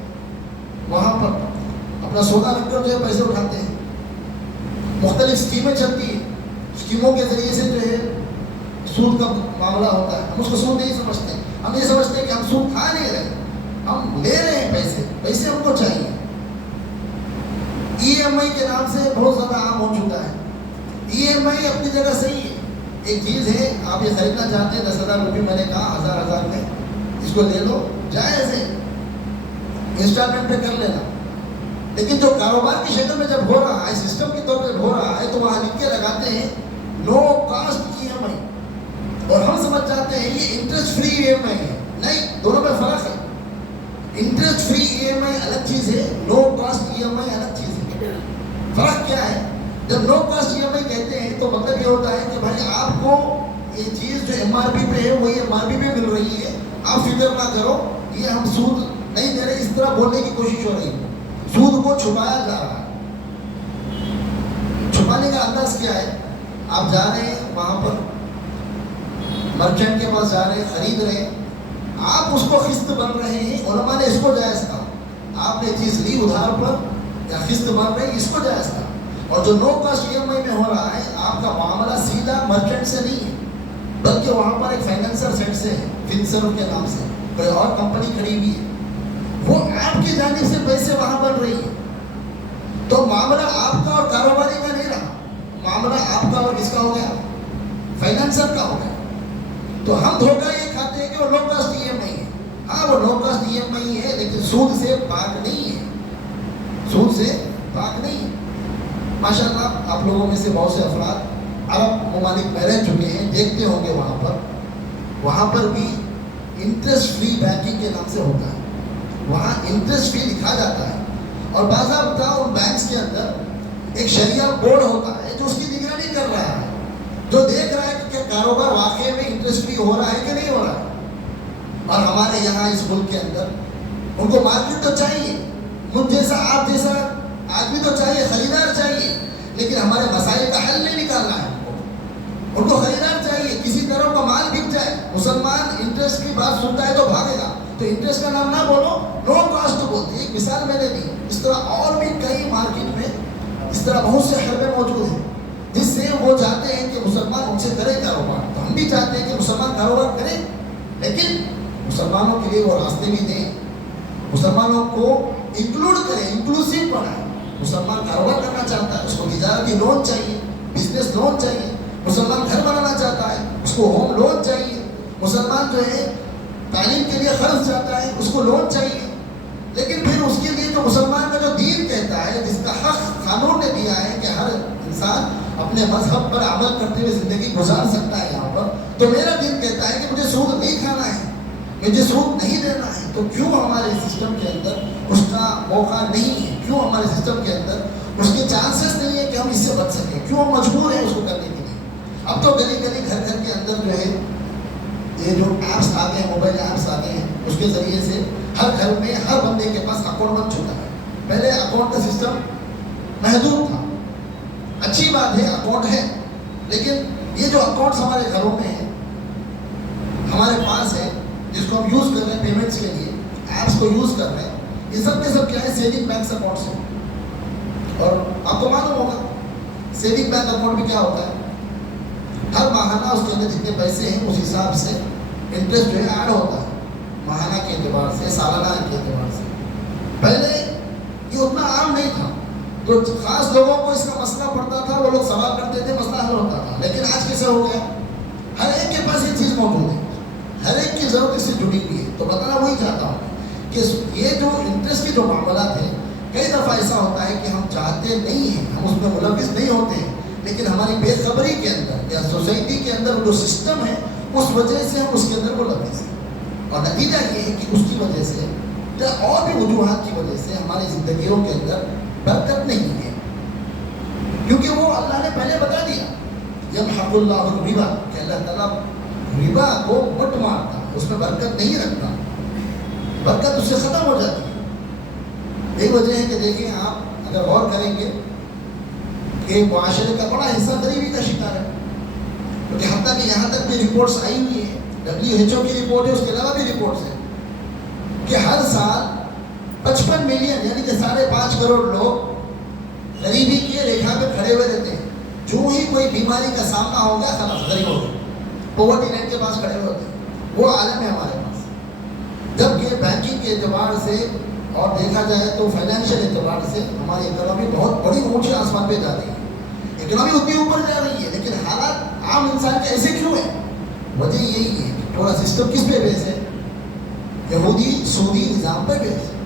وہاں پر اپنا سونا رکھ کر جو ہے پیسے اٹھاتے ہیں. مختلف اسکیمیں چلتی ہیں، اسکیموں کے ذریعے سے جو ہے سود کا معاملہ ہوتا ہے. ہم اس کو سود نہیں سمجھتے، ہم یہ سمجھتے ہیں کہ ہم سود کھا نہیں رہے، ہم لے رہے ہیں پیسے ہم کو چاہیے. ای ایم آئی کے نام سے بہت زیادہ عام ہو چکا ہے. ای ایم آئی اپنی جگہ صحیح ہے، ایک چیز ہے آپ یہ خریدنا چاہتے ہیں 10,000 روپئے، میں نے کہا 1000 میں اس کو لے لو، جائز ہے، انسٹالمنٹ پہ کر لینا. لیکن جو کاروبار کی شکل میں جب ہو رہا ہے، سسٹم کے طور پہ ہو رہا ہے، تو وہاں لکھ کے لگاتے ہیں نو کاسٹ ای ایم آئی، اور ہم سمجھ جاتے ہیں یہ انٹرسٹ فری ای ایم آئی ہے. نہیں، دونوں میں فرق ہے. انٹرسٹ فری ای ایم آئی الگ چیز ہے، نو کاسٹ ای ایم آئی الگ چیز ہے. فرق کیا ہے؟ جب نو کاسٹ ای ایم آئی کہتے ہیں تو مطلب یہ ہوتا ہے کہ بھائی آپ کو یہ چیز جو ایم آر پی پہ ہے وہی ایم آر پی پہ مل رہی ہے، آپ فکر نہ کرو، یہ ہم سود نہیں دے رہے. اس طرح بولنے کی کوشش ہو رہی ہے، سود کو چھپایا جا رہا ہے. چھپانے کا انداز کیا ہے؟ آپ جا رہے ہیں وہاں پر مرچنٹ کے پاس جا رہے ہیں، خرید رہے ہیں، آپ اس کو قسط بن رہے ہیں. علماء نے اس کو جائز کہا. آپ نے چیز لی ادھار پر یا قسط بن رہی، اس کو جائز کہا. اور جو نو کاسٹ ای ایم آئی میں ہو رہا ہے، آپ کا معاملہ سیدھا مرچنٹ سے نہیں ہے، بلکہ وہاں پر ایک فائنینسر سیٹ سے ہے، فنسر کے نام سے کوئی اور کمپنی کھڑی ہوئی ہے، وہ آپ کی جانب سے پیسے وہاں بن رہی ہے. تو معاملہ آپ کا اور کاروباری کا نہیں رہا، معاملہ آپ کا اور کس کا ہو گیا؟ فائنینسر کا ہو گیا. تو ہم دھوکہ یہ کھاتے ہیں کہ وہ نو کاسٹ ای ایم آئی ہے. ہاں وہ نو کاسٹ ای ایم آئی ہے، لیکن سود سے پاک نہیں ہے، سود سے پاک نہیں ہے. ماشاءاللہ آپ لوگوں میں سے بہت سے افراد عرب ممالک میں رہ چکے ہیں، دیکھتے ہوں گے وہاں پر بھی انٹرسٹ فری بینکنگ کے نام سے ہوتا ہے. وہاں انٹرسٹ فری لکھا جاتا ہے، اور باضابطہ ان بینکس کے اندر ایک شریعہ بورڈ ہوتا ہے جو اس کی نگرانی کر رہا ہے، جو دیکھ رہا ہے کہ کیا کاروبار واقعی میں انٹرسٹ فری ہو رہا ہے کہ نہیں ہو رہا ہے. اور ہمارے یہاں اس ملک کے اندر ان کو مارکیٹ تو چاہیے، مجھ جیسا آپ جیسا آدمی تو چاہیے، خریدار چاہیے، لیکن ہمارے مسائل کا حل نہیں نکالنا ہے. ان کو خریدار چاہیے، کسی طرح کا مال بک جائے. مسلمان انٹرسٹ کی بات سنتا ہے تو بھاگے گا، تو انٹرسٹ کا نام نہ بولو، نو کاسٹ بولتے. ایک مثال میں نے دی، اس طرح اور بھی کئی مارکیٹ میں اس طرح بہت سے حربے موجود ہیں جس سے وہ چاہتے ہیں کہ مسلمان ان سے کرے کاروبار. تو ہم بھی چاہتے ہیں کہ مسلمان کاروبار کریں، لیکن مسلمانوں کے لیے وہ راستے بھی دیں، مسلمانوں کو انکلوڈ کریں، انکلوسیو بنائیں. مسلمان کاروبار کرنا چاہتا ہے، اس کو تجارتی لون چاہیے، بزنس لون چاہیے. مسلمان گھر بنانا چاہتا ہے، اس کو ہوم لون چاہیے. مسلمان جو ہے تعلیم کے لیے خرچ چاہتا ہے، اس کو لون چاہیے. لیکن پھر اس کے لیے جو مسلمان کا جو دین کہتا ہے، جس کا حق قانون نے دیا ہے کہ ہر انسان اپنے مذہب پر عمل کرتے ہوئے زندگی گزار سکتا ہے یہاں پر، تو میرا دین کہتا ہے کہ مجھے سود نہیں کھانا ہے، مجھے سود نہیں دینا ہے. تو کیوں ہمارے سسٹم کے اندر اس کا موقع نہیں ہے؟ کیوں ہمارے سسٹم کے اندر اس کے چانسز نہیں ہے کہ ہم اس سے بچ سکیں؟ کیوں ہم مجبور ہیں اس کو کرنے کے لیے؟ اب تو گلی گلی گھر گھر کے اندر جو ہے یہ جو ایپس آ گئے ہیں، موبائل ایپس آ گئے ہیں، اس کے ذریعے سے ہر گھر میں ہر بندے کے پاس اکاؤنٹ بن چکا ہے. پہلے اکاؤنٹ کا سسٹم محدود تھا. اچھی بات ہے اکاؤنٹ ہے، لیکن یہ جو اکاؤنٹس ہمارے گھروں میں ہیں، ہمارے پاس ہے، جس کو ہم یوز کر رہے ہیں پیمنٹس کے لیے، ایپس کو یوز کر رہے ہیں، یہ سب کے سب کیا ہے؟ سیونگ بینک اکاؤنٹس ہیں. اور آپ کو معلوم ہوگا سیونگ بینک اکاؤنٹ میں کیا ہوتا ہے؟ ہر ماہانہ اس کے اندر جتنے پیسے ہیں اس حساب سے انٹرسٹ جو ہے ایڈ ہوتا ہے، ماہانہ کے اعتبار سے، سالانہ کے اعتبار سے. پہلے یہ اتنا عام نہیں تھا، تو خاص لوگوں کو اس کا مسئلہ پڑتا تھا، وہ لوگ سوال کرتے تھے، مسئلہ حل ہوتا تھا. لیکن آج کیسے ہو گیا؟ ہر ایک کے پاس یہ چیز موجود ہے، ہر ایک کی ضرورت اس سے جڑی ہوئی ہے. تو بتانا وہی چاہتا ہوں کہ یہ جو انٹرسٹ کے جو معاملات ہیں، کئی دفعہ ایسا ہوتا ہے کہ ہم چاہتے نہیں ہیں، ہم اس میں ملوث نہیں ہوتے ہیں، لیکن ہماری بے خبری کے اندر یا سوسائٹی کے اندر جو سسٹم ہے اس وجہ سے ہم اس کے اندر ملوث ہیں، اور نتیجہ یہ ہے کہ اس کی وجہ سے یا اور بھی وجوہات کی وجہ سے ہماری زندگیوں کے اندر برکت نہیں ہے، کیونکہ وہ اللہ نے پہلے بتا دیا یمحق اللہ الربا، کہ اللہ تعالیٰ ربا کو مٹ مارتا، اس میں برکت نہیں رکھتا، برکت اس سے ختم ہو جاتی ہے۔ یہی وجہ ہے کہ دیکھیں آپ اگر غور کریں گے کہ معاشرے کا بڑا حصہ غریبی کا شکار ہے، کیونکہ حتیٰ کہ یہاں تک بھی رپورٹس آئی ہوئی ہیں، WHO کی رپورٹ ہے، اس کے علاوہ بھی رپورٹس ہیں کہ ہر سال 55 ملین یعنی کہ 5.5 کروڑ لوگ غریبی کی ریکھا پہ کھڑے ہوئے رہتے ہیں، جو ہی کوئی بیماری کا سامنا ہوگا خلاص غریب ہو گئے، پاورٹی لائن کے پاس کھڑے ہوئے ہوتے ہیں، وہ عالم ہے ہمارے پاس۔ جبکہ بینکنگ کے اعتبار سے اور دیکھا جائے تو فائنینشیل اعتبار سے ہماری اکنامی بہت بڑی اونچے آسمان پہ جا رہی ہے، اکنامی اتنی اوپر جا رہی ہے، لیکن حالات عام انسان کے ایسے کیوں ہیں؟ وجہ یہی ہے کہ پورا سسٹم کس پہ بیس ہے؟ یہودی سودی نظام پہ بیس ہے،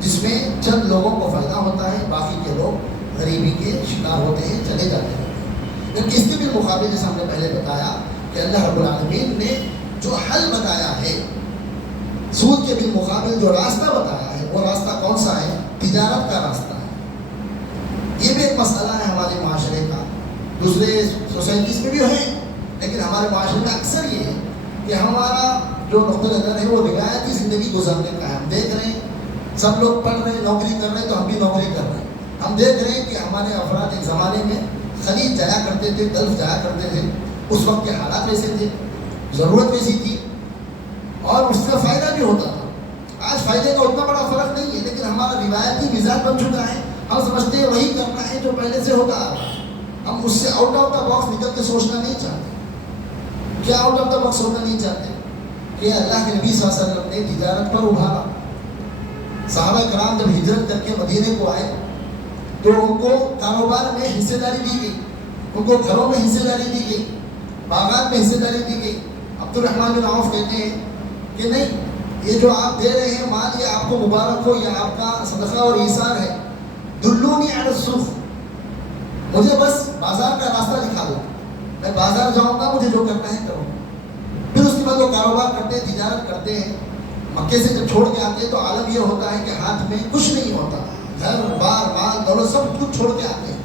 جس میں چند لوگوں کو فائدہ ہوتا ہے، باقی کے لوگ غریبی کے شکار ہوتے ہیں، چلے جاتے ہیں۔ لیکن اس کے بالمقابل جیسے ہم نے پہلے بتایا کہ اللہ رب العالمین نے جو حل بتایا ہے، سود کے بالمقابل جو راستہ بتایا ہے، وہ راستہ کون سا ہے؟ تجارت کا راستہ ہے۔ یہ بھی ایک مسئلہ ہے ہمارے معاشرے کا، دوسرے سوسائٹیز میں بھی ہے، لیکن ہمارے معاشرے میں اکثر یہ ہے کہ ہمارا جو نقطۂ نظر ہے وہ روایتی زندگی گزارنے کا ہے۔ ہم دیکھ رہے ہیں سب لوگ پڑھ رہے ہیں، نوکری کر رہے ہیں، تو ہم بھی نوکری کر رہے ہیں۔ ہم دیکھ رہے ہیں کہ ہمارے افراد ایک زمانے میں خلیج جایا کرتے تھے، گلف جایا کرتے تھے، اس وقت کے حالات ویسے تھے، ضرورت ویسی تھی، اور اس سے فائدہ بھی ہوتا تھا۔ آج فائدے کا اتنا بڑا فرق نہیں ہے، لیکن ہمارا روایتی مزاج بن چکا ہے، ہم سمجھتے ہیں وہی کرنا ہے جو پہلے سے ہوتا آ رہا ہے، ہم اس سے آؤٹ آف دا باکس نکل کے سوچنا نہیں چاہتے۔ کیا آؤٹ آف دا باکس ہونا نہیں چاہتے؟ کہ اللہ کے نبی صلی اللہ علیہ وسلم نے تجارت پر ابھارا، صحابہ کرام جب ہجرت کر کے مدینے کو آئے تو ان کو کاروبار میں حصے داری دی گئی، ان کو گھروں میں حصے داری دی گئی، باغات میں حصے داری دی گئی۔ عبد الرحمن بن عوف کہتے ہیں کہ نہیں، یہ جو آپ دے رہے ہیں مال، یہ آپ کو مبارک ہو، یہ آپ کا صدقہ اور ایثار ہے، دلونی علی السوق، مجھے بس بازار کا راستہ دکھا دو، میں بازار جاؤں گا، مجھے جو کرنا ہے کروں۔ پھر اس کے بعد وہ کاروبار کرتے ہیں، تجارت کرتے ہیں، مکے سے جب چھوڑ کے آتے ہیں تو عالم یہ ہوتا ہے کہ ہاتھ میں کچھ نہیں ہوتا، گھر بار مال دولت سب کچھ چھوڑ کے آتے ہیں۔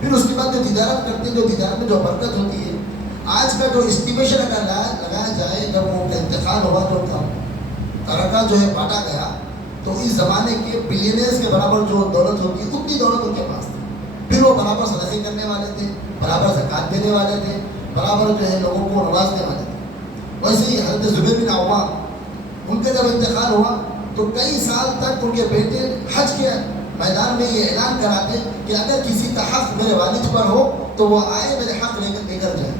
پھر اس کے بعد جو تجارت کرتے ہیں، جو تجارت میں جو برکت ہوتی ہے، آج کا جو اسٹیمیشن اگر لگایا جائے، جب وہ انتقال ہوا جو ترکہ جو ہے بانٹا گیا، تو اس زمانے کے بلینئرز کے برابر جو دولت ہوتی ہے اتنی دولت ان کے پاس تھی۔ پھر وہ برابر صدقے کرنے والے تھے، برابر زکوٰۃ دینے والے تھے، برابر جو ہے لوگوں کو نوازنے والے تھے۔ ویسے ہی حضرت زبیر بن عوام، ان کا جب انتقال ہوا تو کئی سال تک ان کے بیٹے حج کے میدان میں یہ اعلان کراتے کہ اگر کسی کا حق میرے والد پر ہو تو وہ آئے میرے حق لے کر جائے،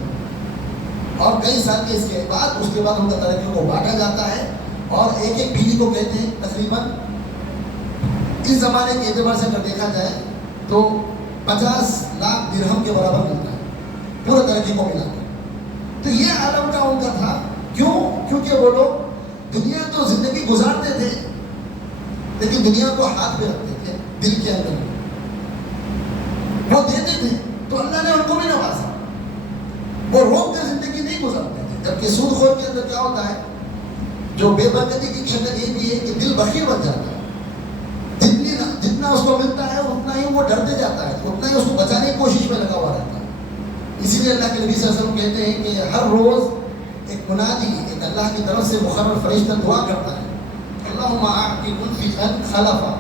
اور کئی سال کے اس کے بعد ان کا ترکیوں کو بانٹا جاتا ہے، اور ایک ایک بیوی کو کہتے ہیں تقریباً اس زمانے کے اعتبار سے اگر دیکھا جائے تو 50 لاکھ درہم کے برابر ملتا ہے پورے ترقی کو ملا کر۔ تو یہ عالم کا ان کا تھا، کیوں؟ کیونکہ وہ لوگ دنیا تو زندگی گزارتے تھے، لیکن دنیا کو ہاتھ پہ رکھتے تھے، دل کے اندر وہ دیتے تھے، تو اللہ نے ان کو بھی نوازا۔ وہ روک کر زندگی نہیں گزارتے تھے، جبکہ سود خور کے اندر کیا ہوتا ہے، جو بے برکتی کی شکل یہ بھی ہے کہ دل بخیل بن جاتا ہے، جتنا اس کو ملتا ہے اتنا ہی وہ ڈرتے جاتا ہے، اتنا ہی اس کو بچانے کی کوشش میں لگا ہوا رہتا ہے۔ اسی لیے اللہ کے نبی صلی اللہ علیہ وسلم کہتے ہیں کہ ہر روز ایک منادی، ایک اللہ کی طرف سے مقرر فرشتہ دعا کرتا ہے، اللہم اعطِ منفقا خلفا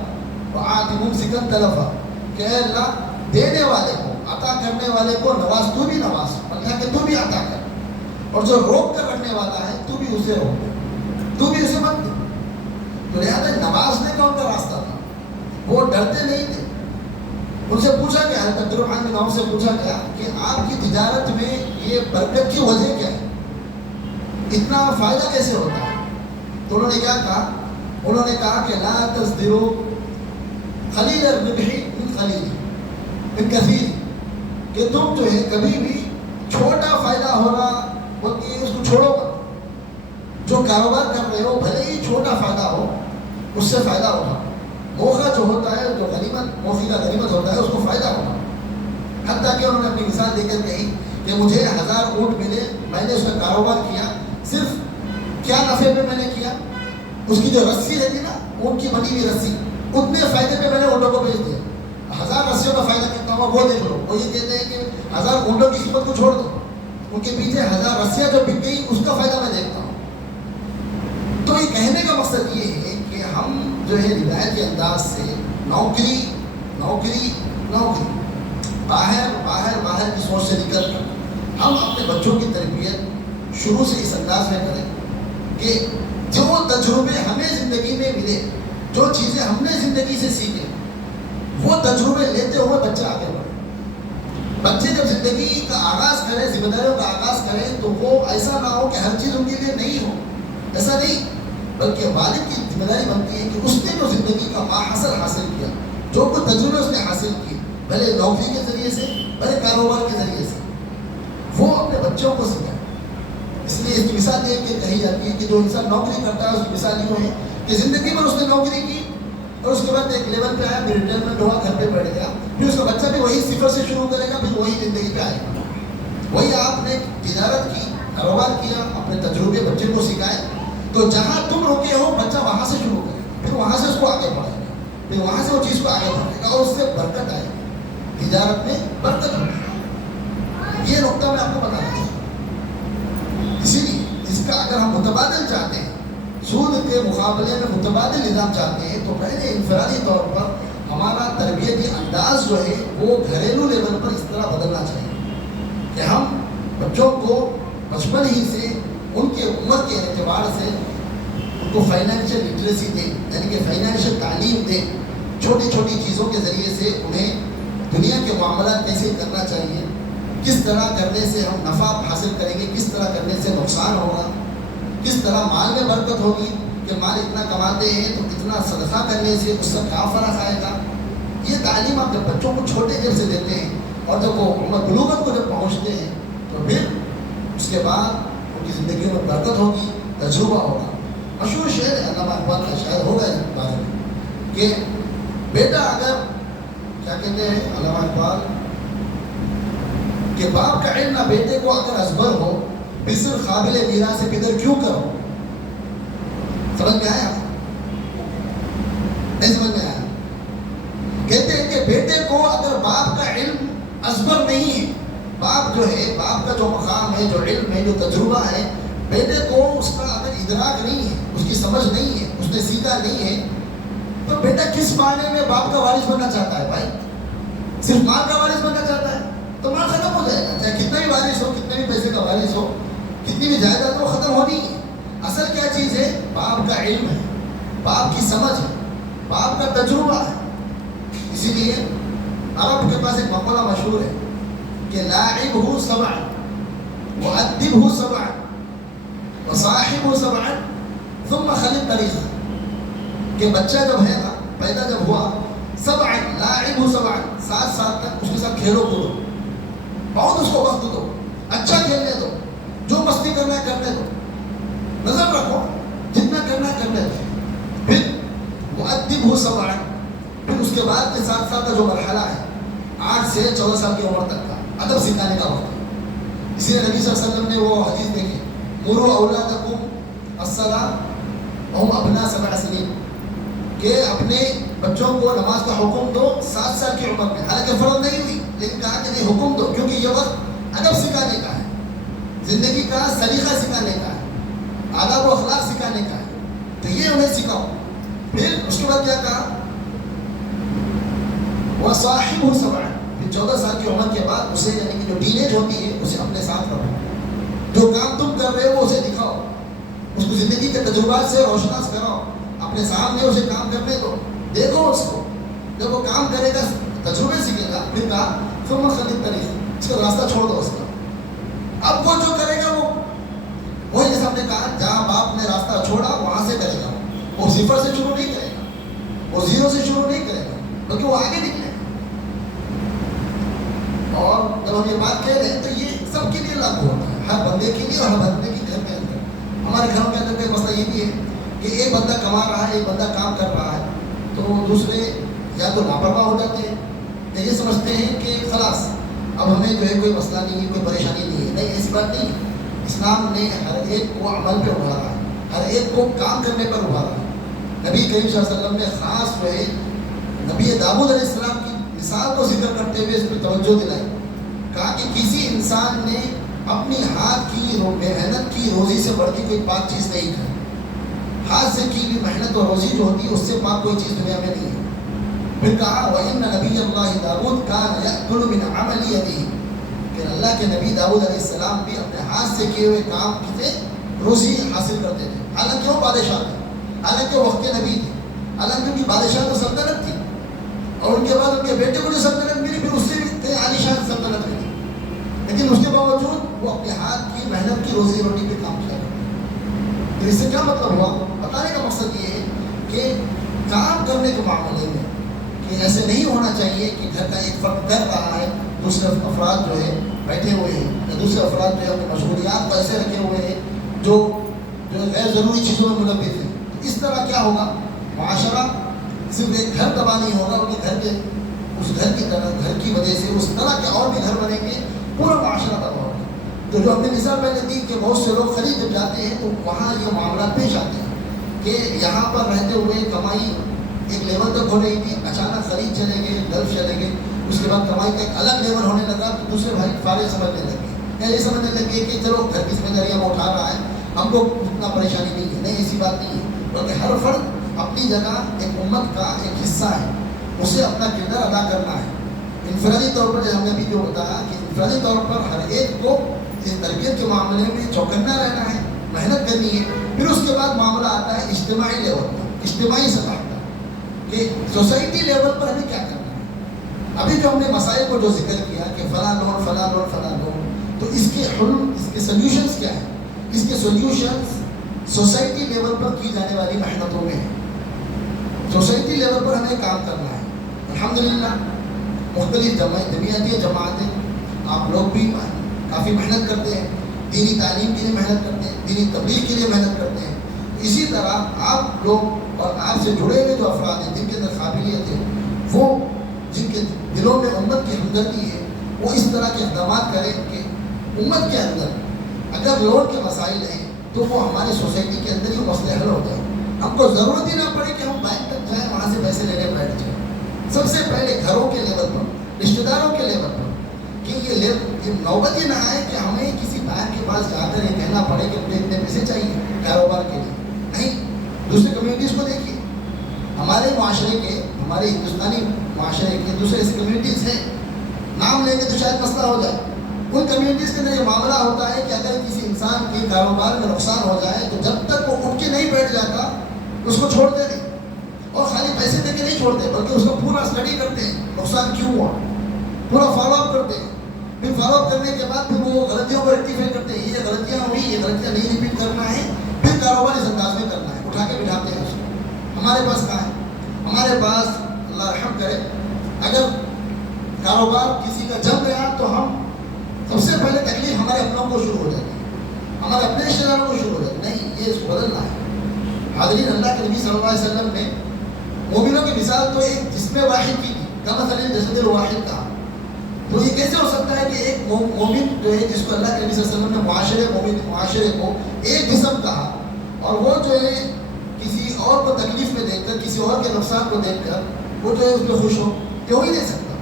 وآتِ ممسکا تلفا، کہ اے اللہ دینے والے کو، عطا کرنے والے کو نواز، تو بھی نواز، اللہ کہ تو بھی عطا کر، اور جو روک کر رکھنے والا ہے تو بھی اسے روک دے، تو بھی اسے مت دے۔ تو لہٰذا نوازنے کا ان کا راستہ تھا، وہ ڈرتے نہیں تھے۔ ان سے پوچھا گیا، حضرت عبد الرحمن بن عوف سے پوچھا گیا کہ آپ کی تجارت میں یہ برکت کی وجہ کیا ہے، اتنا فائدہ کیسے ہوتا ہے؟ تو انہوں نے کیا کہا؟ انہوں نے کہا کہ لا تصدروا قلیل الربح من قلیل من کثیر، کہ تم جو ہے کبھی بھی چھوٹا فائدہ ہو رہا بلکہ اس کو چھوڑو مت، جو کاروبار کر رہے ہو بھلے ہی چھوٹا فائدہ ہو اس سے فائدہ ہوگا، موقع جو ہوتا ہے، جو غنیمت، موقع کا غنیمت ہوتا ہے، اس کو فائدہ ہوتا ہے. حتیٰ کہ انہوں نے اپنی مثال دے کر کہی کہ مجھے 1000 اونٹ ملے، میں نے اس کا کاروبار کیا، صرف کیا نفع پہ میں نے کیا، اس کی جو رسی رہتی نا، اونٹ کی بنی ہوئی رسی، اتنے فائدے پہ میں نے اونٹوں کو بیچ دیا. 1000 رسیوں کا فائدہ کتنا ہوا وہ دیکھ لو. وہ یہ کہتے ہیں کہ 1000 اونٹوں کی قیمت کو چھوڑ دو، ان کے پیچھے 1000 رسیاں جو بک گئی اس کا فائدہ میں دیکھتا ہوں. تو یہ کہنے کا مقصد یہ ہے کہ ہم جو ہے روایت کے انداز سے نوکری نوکری نوکری باہر کی سوچ سے نکل کر ہم اپنے بچوں کی تربیت شروع سے اس انداز میں کریں کہ جو تجربے ہمیں زندگی میں ملے، جو چیزیں ہم نے زندگی سے سیکھیں، وہ تجربے لیتے ہوئے بچہ آگے بڑھے. بچے جب زندگی کا آغاز کریں، ذمہ داریوں کا آغاز کریں، تو وہ ایسا نہ ہو کہ ہر چیز ان کے لیے نہیں ہو. ایسا نہیں، بلکہ والد کی ذمہ داری بنتی ہے کہ اس نے جو زندگی کا ماحصل حاصل کیا، جو کچھ تجربے اس نے حاصل کیے، بھلے نوکری کے ذریعے سے، بھلے کاروبار کے ذریعے سے، وہ اپنے بچوں کو سکھائے. اس لیے اس کی مثال دے کے کہی جاتی ہے کہ جو انسان نوکری کرتا ہے اس کی مثال یوں ہے کہ زندگی میں اس نے نوکری کی اور اس کے بعد ایک لیول پہ آیا، پھر ریٹائرمنٹ ہوا، گھر پہ بیٹھ گیا، پھر اس کا بچہ بھی وہی صفر سے شروع کرے گا، پھر وہی زندگی پہ آئے گا. وہی آپ نے تجارت کی، کاروبار کیا، اپنے تجربے بچے کو سکھائے، تو جہاں تم رکے ہو بچہ وہاں سے شروع کرے گا، پھر وہاں سے اس کو آگے بڑھائے گا، پھر وہاں سے وہ چیز کو آگے بڑھے گا اور اس سے برکت آئے گی، تجارت میں برکت ہوگی. یہ نقطہ میں آپ کو بتانا چاہتا ہوں. اسی لیے اس کا اگر ہم متبادل چاہتے ہیں، سود کے مقابلے میں متبادل نظام چاہتے ہیں، تو پہلے انفرادی طور پر ہمارا تربیتی انداز جو ہے وہ گھریلو لیول پر اس طرح بدلنا چاہیے کہ ہم بچوں کو بچپن ہی سے ان کے عمر کے اعتبار سے ان کو فائنینشیل لٹریسی دیں، یعنی کہ فائنینشیل تعلیم دیں. چھوٹی چھوٹی چیزوں کے ذریعے سے انہیں دنیا کے معاملات کیسے کرنا چاہیے، کس طرح کرنے سے ہم نفع حاصل کریں گے، کس طرح کرنے سے نقصان ہوگا، کس طرح مال میں برکت ہوگی کہ مال اتنا کماتے ہیں تو اتنا صدقہ کرنے سے اس سے کیا فرق آئے گا. یہ تعلیم آپ جب بچوں کو چھوٹے دیر سے دیتے ہیں اور جب وہ عمر بلوغت کو جب پہنچتے ہیں تو پھر اس کے بعد ان کی زندگی میں برکت ہوگی، تجربہ ہوگا. مشہور شعر ہے علامہ اقبال کا، شاید ہوگا اس بارے میں کہ بیٹا اگر کیا کہتے ہیں علامہ اقبال کہ باپ کا علم نہ بیٹے کو اگر ازبر ہو، بسر قابل میراث پدر کیوں کرو. سمجھ میں آیا؟ نہیں سمجھ میں آیا؟ کہتے ہیں کہ بیٹے کو اگر باپ کا علم ازبر نہیں ہے، باپ جو ہے، باپ کا جو مقام ہے، جو علم ہے، جو تجربہ ہے، بیٹے کو اس کا اگر ادراک نہیں ہے، اس کی سمجھ نہیں ہے، اس نے سیکھا نہیں ہے، تو بیٹا کس معنی میں باپ کا وارث بننا چاہتا ہے؟ بھائی صرف ماں کا وارث بننا چاہتا ہے تو ماں ختم ہو جائے گا، چاہے کتنا بھی وارث ہو، کتنے بھی پیسے کا وارث ہو، کتنی بھی جائیداد ہو، ختم ہونی ہے. اصل کیا چیز ہے؟ باپ کا علم ہے، باپ کی سمجھ ہے، باپ کا تجربہ ہے. اسی لیے عرب کے پاس ایک مقولہ مشہور ہے کہ لاعبہ سبعا وادبہ سبعا وصاحبہ سبعا ثم خل الطریق. کہ بچہ جب ہے نا، پیدا جب ہوا، سبعا لاعبہ سبعا، 7 سال تک اس کے ساتھ کھیلو کودو، بہت اس کو وقت دو، اچھا کھیلنے دو، جو مستی کرنا ہے کرنے دو، نظر رکھو، جتنا کرنا ہے کرنے دو. پھر وادبہ سبعا، پھر اس کے بعد کے 7 سال کا جو مرحلہ ہے، 8 سے 14 سال کی عمر تک کا ادب سکھانے کا وقت ہے. اسی لیے نبی صلی اللہ علیہ وسلم نے وہ حدیث دیکھی، مروا اولادکم الصلاۃ وهم ابناء 7 سنین، کہ اپنے بچوں کو نماز کا حکم دو 7 سال کی عمر میں. حالانکہ فرض نہیں ہوئی، لیکن کہا کہ نہیں حکم دو، کیونکہ یہ وقت ادب سکھانے کا ہے، زندگی کا سلیقہ سکھانے کا ہے، آداب و اخلاق سکھانے کا ہے. تو یہ انہیں سکھاؤ. پھر اس کے بعد کیا کہا؟ وصاحبہ سبعا، پھر 14 سال کی عمر کے بعد اسے، یعنی کہ جو ٹین ایج ہوتی ہے، اسے اپنے ساتھ رکھو. جو کام تم کر رہے ہو اسے دکھاؤ، اس کو زندگی کے تجربات سے روشناس کراؤ، اپنے سامنے اسے کام کرنے دو، دیکھو اس کو. جب وہ کام کرے گا، تجربے سیکھے گا، پھر کہا ثم خل الطریق، اس کا راستہ چھوڑ دو اس کا. اب وہ جو کرے گا وہی جیسے ہم نے کہا، جہاں باپ نے راستہ چھوڑا وہاں سے کرے گا. وہ صفر سے شروع نہیں کرے گا، وہ زیرو سے شروع نہیں کرے گا، بلکہ وہ آگے نکلے گا. اور جب ہم یہ بات کہہ رہے ہیں تو یہ سب کے لیے لاگو ہوتا ہے، ہر بندے کے لیے اور ہر بندے کے گھر کے اندر. ہمارے گھروں کے اندر کوئی مسئلہ یہ بھی ہے کہ ایک بندہ کما رہا ہے، ایک بندہ کام کر رہا ہے، تو تو دوسرے یا تو لاپرواہ ہو جاتے ہیں یا یہ سمجھتے ہیں کہ خلاص اب ہمیں جو ہے کوئی مسئلہ نہیں ہے، کوئی پریشانی نہیں ہے. نہیں، ایسی بات نہیں. اسلام نے ہر ایک کو عمل پہ ابھارا ہے، ہر ایک کو کام کرنے پر ابھارا ہے. نبی کریم صلی اللہ علیہ وسلم نے خاص جو ہے نبی داؤد علیہ السلام کی مثال کو ذکر کرتے ہوئے اس پہ توجہ دلائی. کہا کہ کسی انسان نے اپنی ہاتھ کی محنت کی روزی سے بڑھ کے کوئی پاک چیز نہیں کھائی. ہاتھ سے کی ہوئی محنت اور روزی جو ہوتی ہے اس سے پاک کوئی چیز دنیا میں نہیں ہے. پھر کہا وَإِنَّ نَبِيَّ اللَّهِ داؤد كَانَ يَأْكُلُ مِنْ عَمَلِ يَدِهِ کہ اللہ کے نبی داؤد علیہ السلام بھی اپنے ہاتھ سے کیے ہوئے کام سے روزی حاصل کرتے تھے. حالانکہ وہ بادشاہ تھے، حالانکہ وہ وقت کے نبی تھے، حالانکہ ان کی بادشاہ تو سلطنت تھی اور ان کے بعد ان کے بیٹے کو جو سلطنت ملی پھر اس سے بھی عالیشان سلطنت ملی، لیکن اس کے باوجود وہ اپنے ہاتھ کی محنت کی روزی روٹی پہ کام کیا کرتے. تو اس سے کیا مطلب ہوا؟ بتانے کا مقصد یہ ہے کہ کام کرنے کے معاملے میں کہ ایسے نہیں ہونا چاہیے کہ گھر کا ایک فرد کر رہا ہے، دوسرے افراد جو ہے بیٹھے ہوئے ہیں، یا دوسرے افراد جو ہے اپنی مشغولیات کو ایسے رکھے ہوئے ہیں جو غیر ضروری چیزوں میں ملوث ہیں. اس طرح کیا ہوگا؟ معاشرہ صرف ایک گھر تباہ نہیں ہوگا، ان کے گھر کے اس گھر کی طرح گھر کی وجہ سے اس طرح کے اور بھی گھر بنیں گے، پورا معاشرہ تباہ ہوگا. تو جو ہم نے مثال پہلے دی کہ بہت سے لوگ خرید جب جاتے ہیں تو وہاں یہ معاملات پیش آتے ہیں کہ یہاں پر رہتے ہوئے کمائی ایک لیول تک ہو رہی تھی، اچانک خرید چلے گئے، گلف چلے گئے، اس کے بعد کمائی کا ایک الگ لیول ہونے لگا تو دوسرے بھائی فارغ سمجھنے لگے یا یہ سمجھنے لگے کہ چلو گھر کی ذمہ داریاں وہ اٹھا رہا ہے، ہم کو اتنا پریشانی نہیں ہے. نہیں، ایسی بات نہیں ہے، بلکہ ہر فرد اپنی جگہ ایک امت کا ایک حصہ ہے، اسے اپنا کردار ادا کرنا ہے. انفرادی طور پر جیسے ہم نے ابھی جو بتایا کہ انفرادی طور پر ہر ایک کو اس تربیت کے معاملے میں چوکنا رہنا ہے، محنت کرنی ہے. پھر اس کے بعد معاملہ آتا ہے اجتماعی لیول پر، اجتماعی سطح پر کہ سوسائٹی لیول پر ہمیں کیا کرنا ہے. ابھی جو ہم نے مسائل کو جو ذکر کیا کہ فلاں لون فلاں لون فلاں لون، تو اس کے حل، اس کے سلیوشنز کیا ہیں؟ اس کے سلیوشنز سوسائٹی لیول پر کی جانے والی محنتوں میں ہے. سوسائٹی لیول پر ہمیں کام کرنا ہے. الحمدللہ مختلف جمعیتی جماعتیں، آپ لوگ بھی کافی محنت کرتے ہیں، دینی تعلیم کے لیے محنت کرتے ہیں، دینی تبلیغ کے لیے محنت کرتے ہیں. اسی طرح آپ لوگ اور آپ سے جڑے ہوئے جو افراد ہیں جن کے اندر قابلیت ہے، وہ جن کے دلوں میں امت کی ہمدردی ہے، وہ اس طرح کے اقدامات کریں کہ امت کے اندر اگر لون کے مسائل ہیں تو وہ ہماری سوسائٹی کے اندر ہی مسئلے حل ہو جائیں. ہم کو ضرورت ہی نہ پڑے کہ ہم بینک تک جائیں، وہاں سے پیسے لینے بیٹھ جائیں. سب سے پہلے گھروں کے لیول پر، رشتہ داروں کے لیول پر کہ یہ نوبت ہی نہ آئے کہ ہمیں کسی بینک کے پاس جا کر یہ کہنا پڑے کہ مجھے اتنے پیسے چاہیے کاروبار کے لیے. نہیں، دوسرے کمیونٹیز کو دیکھیے، ہمارے معاشرے کے، ہمارے ہندوستانی معاشرے کے دوسرے ایسی کمیونٹیز ہیں، نام لیں گے تو شاید مسئلہ ہو جائے. ان کمیونٹیز کے اندر یہ معاملہ ہوتا ہے کہ اگر کسی انسان کے کاروبار میں نقصان ہو جائے تو جب تک وہ اٹھ کے نہیں بیٹھ جاتا اس کو چھوڑتے نہیں، اور خالی پیسے دے کے نہیں چھوڑتے بلکہ اس کا پورا اسٹڈی کرتے ہیں نقصان کیوں ہوا، پورا فالو اپ کرتے ہیں. پھر فالو اپ کرنے کے بعد پھر وہ غلطیوں کو ریکٹیفائی کرتے ہیں، یہ غلطیاں ہوئی، یہ غلطیاں نہیں ریپیٹ کرنا ہے، پھر کاروبار اس انداز میں کرنا ہے، اٹھا کے بٹھاتے ہیں اس کو. ہمارے پاس کہاں ہے؟ ہمارے پاس اللہ رحم کرے، اگر کاروبار کسی کا جم گیا تو ہم سب سے پہلے تکلیف ہمارے اپنوں کو شروع ہو جاتی ہے، ہمارے اپنے رشتے داروں کو شروع ہو جاتی ہے. نہیں، یہ اس کو بدلنا ہے. حاضرین، اللہ کے نبی صلی اللہ علیہ وسلم نے مومنوں کی مثال تو ایک جسم واحد کی تھی، کمثل الجسد الواحد کہا. تو یہ کیسے ہو سکتا ہے کہ ایک مومن جو ہے جس کو اللہ کے نبی صلی اللہ علیہ وسلم نے معاشرے کو ایک جسم کہا، اور وہ جو ہے کسی اور کو تکلیف میں دیکھ کر، کسی اور کے نقصان کو دیکھ کر وہ جو ہے اس پہ خوش ہو نہیں دے سکتا.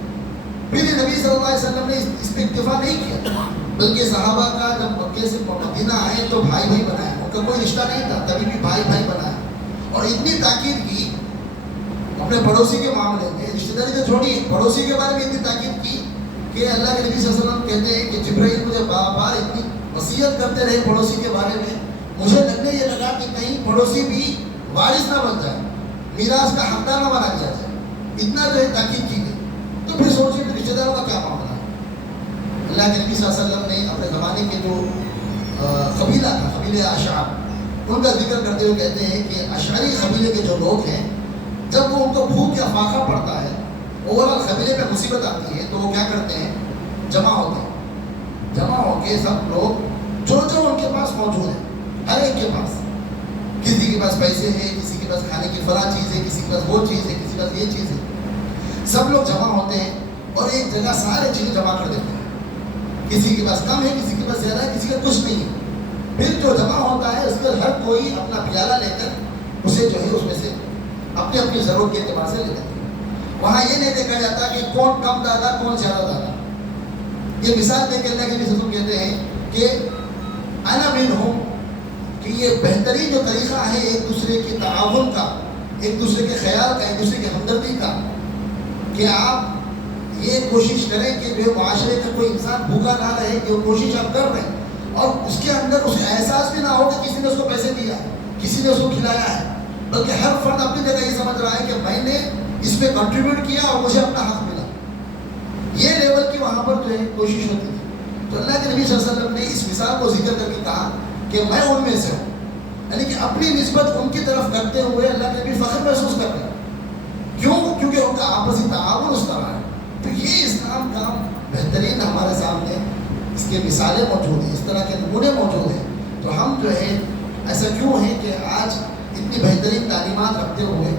پھر یہ نبی صلی اللہ علیہ وسلم نے اس پہ اکتفا نہیں کیا، بلکہ صحابہ کا جب مکے سے مدینہ آئے تو بھائی بھائی بنایا، ان کا کوئی رشتہ نہیں تھا، تبھی بھی بھائی بھائی بنایا. اور اتنی تاکید کی اپنے پڑوسی کے معاملے میں، رشتہ داری تو چھوڑی، پڑوسی کے بارے میں اتنی تاکید کی کہ اللہ کے نبی صلی اللہ علیہ وسلم کہتے ہیں کہ جبرائیل مجھے بار بار اتنی وصیت کرتے رہے پڑوسی کے بارے میں، مجھے لگنے یہ لگا کہ کہیں پڑوسی بھی وارث نہ بن جائے، میراث کا حقدار نہ بنا دیا جائے. اتنا جو ہے تاکید کی گئی. تو پھر سوچیے کہ رشتہ داروں کا کیا معاملہ ہے. اللہ کے نبی صلی اللہ علیہ وسلم نے اپنے زمانے کے جو قبیلہ تھا، قبیلہ اشعار، ان کا ذکر کرتے ہوئے کہتے ہیں کہ اشعری قبیلے کے جو لوگ ہیں، جب وہ ان کو بھوک یا فاقہ پڑتا ہے، اوورآل قبیلے پہ مصیبت آتی ہے، تو وہ کیا کرتے ہیں؟ جمع ہوتے ہیں. جمع ہو کے سب لوگ جو ان کے پاس موجود ہے، ہر ایک کے پاس، کسی کے پاس پیسے ہیں، کسی کے پاس کھانے کی فلاں چیز ہے، کسی کے پاس وہ چیز ہے, کسی کے پاس یہ چیز ہے. سب لوگ جمع ہوتے ہیں اور ایک جگہ سارے چیزیں جمع کر دیتے ہیں. کسی کے پاس کم ہے, کسی کے پاس زیادہ ہے, کسی کا کچھ نہیں ہے. پھر جو جمع ہوتا ہے اس میں ہر کوئی اپنا پیالہ لے کر اسے جو ہے اس میں سے اپنی اپنی ضرورت کے اعتبار سے لے لیتے ہیں. وہاں یہ نہیں دیکھا جاتا کہ کون کم دادا کون زیادہ دادا. یہ مثال دے کے اللہ کے نبی صلی اللہ علیہ وسلم کہتے ہیں کہ انا منہم, کہ یہ بہترین جو طریقہ ہے ایک دوسرے کے تعاون کا, ایک دوسرے کے خیال کا, ایک دوسرے کی ہمدردی کا, کہ آپ یہ کوشش کریں کہ جو معاشرے کا کوئی انسان بھوکا نہ رہے, کہ وہ کوشش آپ کر رہے ہیں اور اس کے اندر اسے احساس بھی نہ ہو کہ کسی نے اس کو پیسے دیا, کسی نے اس کو کھلایا ہے, بلکہ ہر فرد اپنی جگہ یہ سمجھ رہا ہے کہ میں نے اس میں کنٹریبیوٹ کیا اور مجھے اپنا حق ملا. یہ لیول کی وہاں پر جو ہے کوشش ہوتی تھی. تو اللہ کے نبی صلی اللہ علیہ وسلم نے اس مثال کو ذکر کر کے کہا کہ میں ان میں سے ہوں, یعنی کہ اپنی نسبت ان کی طرف کرتے ہوئے اللہ کے نبی فخر محسوس کر رہے ہیں. کیوں؟ کیونکہ ان کا آپسی تعاون اس طرح ہے. تو یہ اسلام کا بہترین ہمارے سامنے اس کے مثالیں موجود ہیں, اس طرح کے نمونے موجود ہیں. تو ہم جو ہے ایسا کیوں ہے کہ آج اتنی بہترین تعلیمات رکھتے ہوئے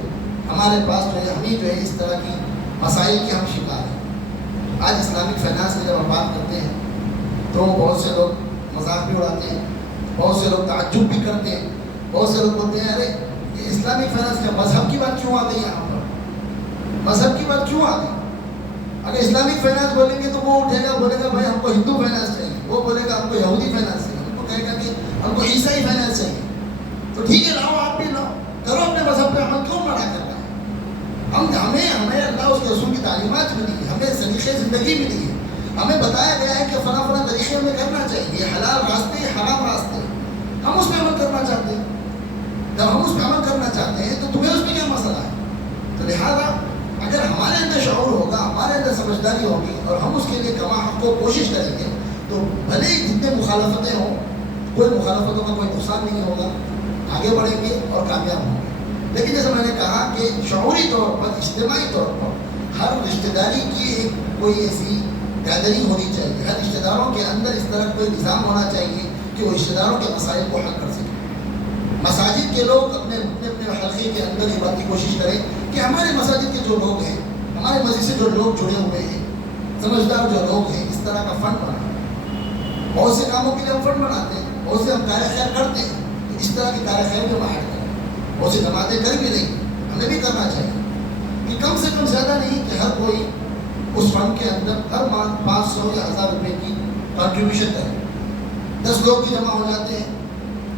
ہمارے پاس جو ہے ہمیں جو ہے اس طرح کی مسائل کے ہم شکار ہیں. آج اسلامک فائنانس کی جب ہم بات کرتے ہیں تو بہت سے لوگ مذاق بھی اڑاتے ہیں, بہت سے لوگ تعجب بھی کرتے ہیں, بہت سے لوگ بولتے ہیں ارے یہ اسلامک فائنانس کا مذہب کی بات کیوں آ گئی یہاں پر, مذہب کی بات کیوں آ گئی. اگر اسلامک فائنانس بولیں گے تو وہ اٹھے گا بولے گا بھائی ہم کو ہندو فائنانس چاہیے, وہ بولے گا ہم کو یہودی فائنانس چاہیے, ہم کو کہے گا کہ ہم کو عیسائی فائنانس چاہیے. تو ٹھیک ہے لاؤ, آپ بھی لاؤ, کرو اپنے مذہب پہ عمل, کیوں منع کرنا ہے. ہمیں اللہ اس کے رسول کی تعلیمات ملی ہے, ہمیں طریقے زندگی ملی ہے, ہمیں بتایا گیا ہے کہ فلاں فلاں طریقے ہمیں کرنا چاہیے, یہ حلال راستے یہ حرام راستے, ہم اس پہ عمل کرنا چاہتے ہیں. جب ہم اس پہ عمل کرنا چاہتے ہیں تو تمہیں اس میں کیا مسئلہ ہے. تو لہٰذا اگر ہمارے اندر شعور ہوگا, ہمارے اندر سمجھداری ہوگی اور ہم اس کے لیے کما حق کو کوشش کریں گے تو بھلے ہی جتنے مخالفتیں ہوں, کوئی مخالفتوں کا کوئی نقصان نہیں ہوگا, آگے بڑھیں گے اور کامیاب ہوں گے. لیکن جیسے میں نے کہا کہ شعوری طور پر, اجتماعی طور پر ہر رشتہ داری کی ایک کوئی ایسی گیدرنگ ہونی چاہیے, ہر رشتہ داروں کے اندر اس طرح کوئی نظام ہونا چاہیے کہ وہ رشتہ داروں کے مسائل کو حل کر سکیں. مساجد کے لوگ اپنے حلقے کے اندر یہ بات کی کوشش کریں کہ ہمارے مساجد کے جو لوگ ہیں, ہمارے مسجد سے جو لوگ جڑے ہوئے ہیں, سمجھدار جو لوگ ہیں, اس طرح کا فنڈ بنائیں. بہت سے کاموں کے لیے ہم فنڈ بناتے ہیں, بہت سے ہم کار خیر کرتے ہیں, اس طرح کی کار خیر میں باہر کریں. بہت سی جماعتیں کر بھی نہیں, ہمیں بھی کرنا چاہیے کہ کم سے کم زیادہ نہیں کہ ہر کوئی اس فنڈ کے اندر ہر ماہ 500 یا 1000 روپے کی کنٹریبیوشن کرے. 10 لوگ بھی جمع ہو جاتے ہیں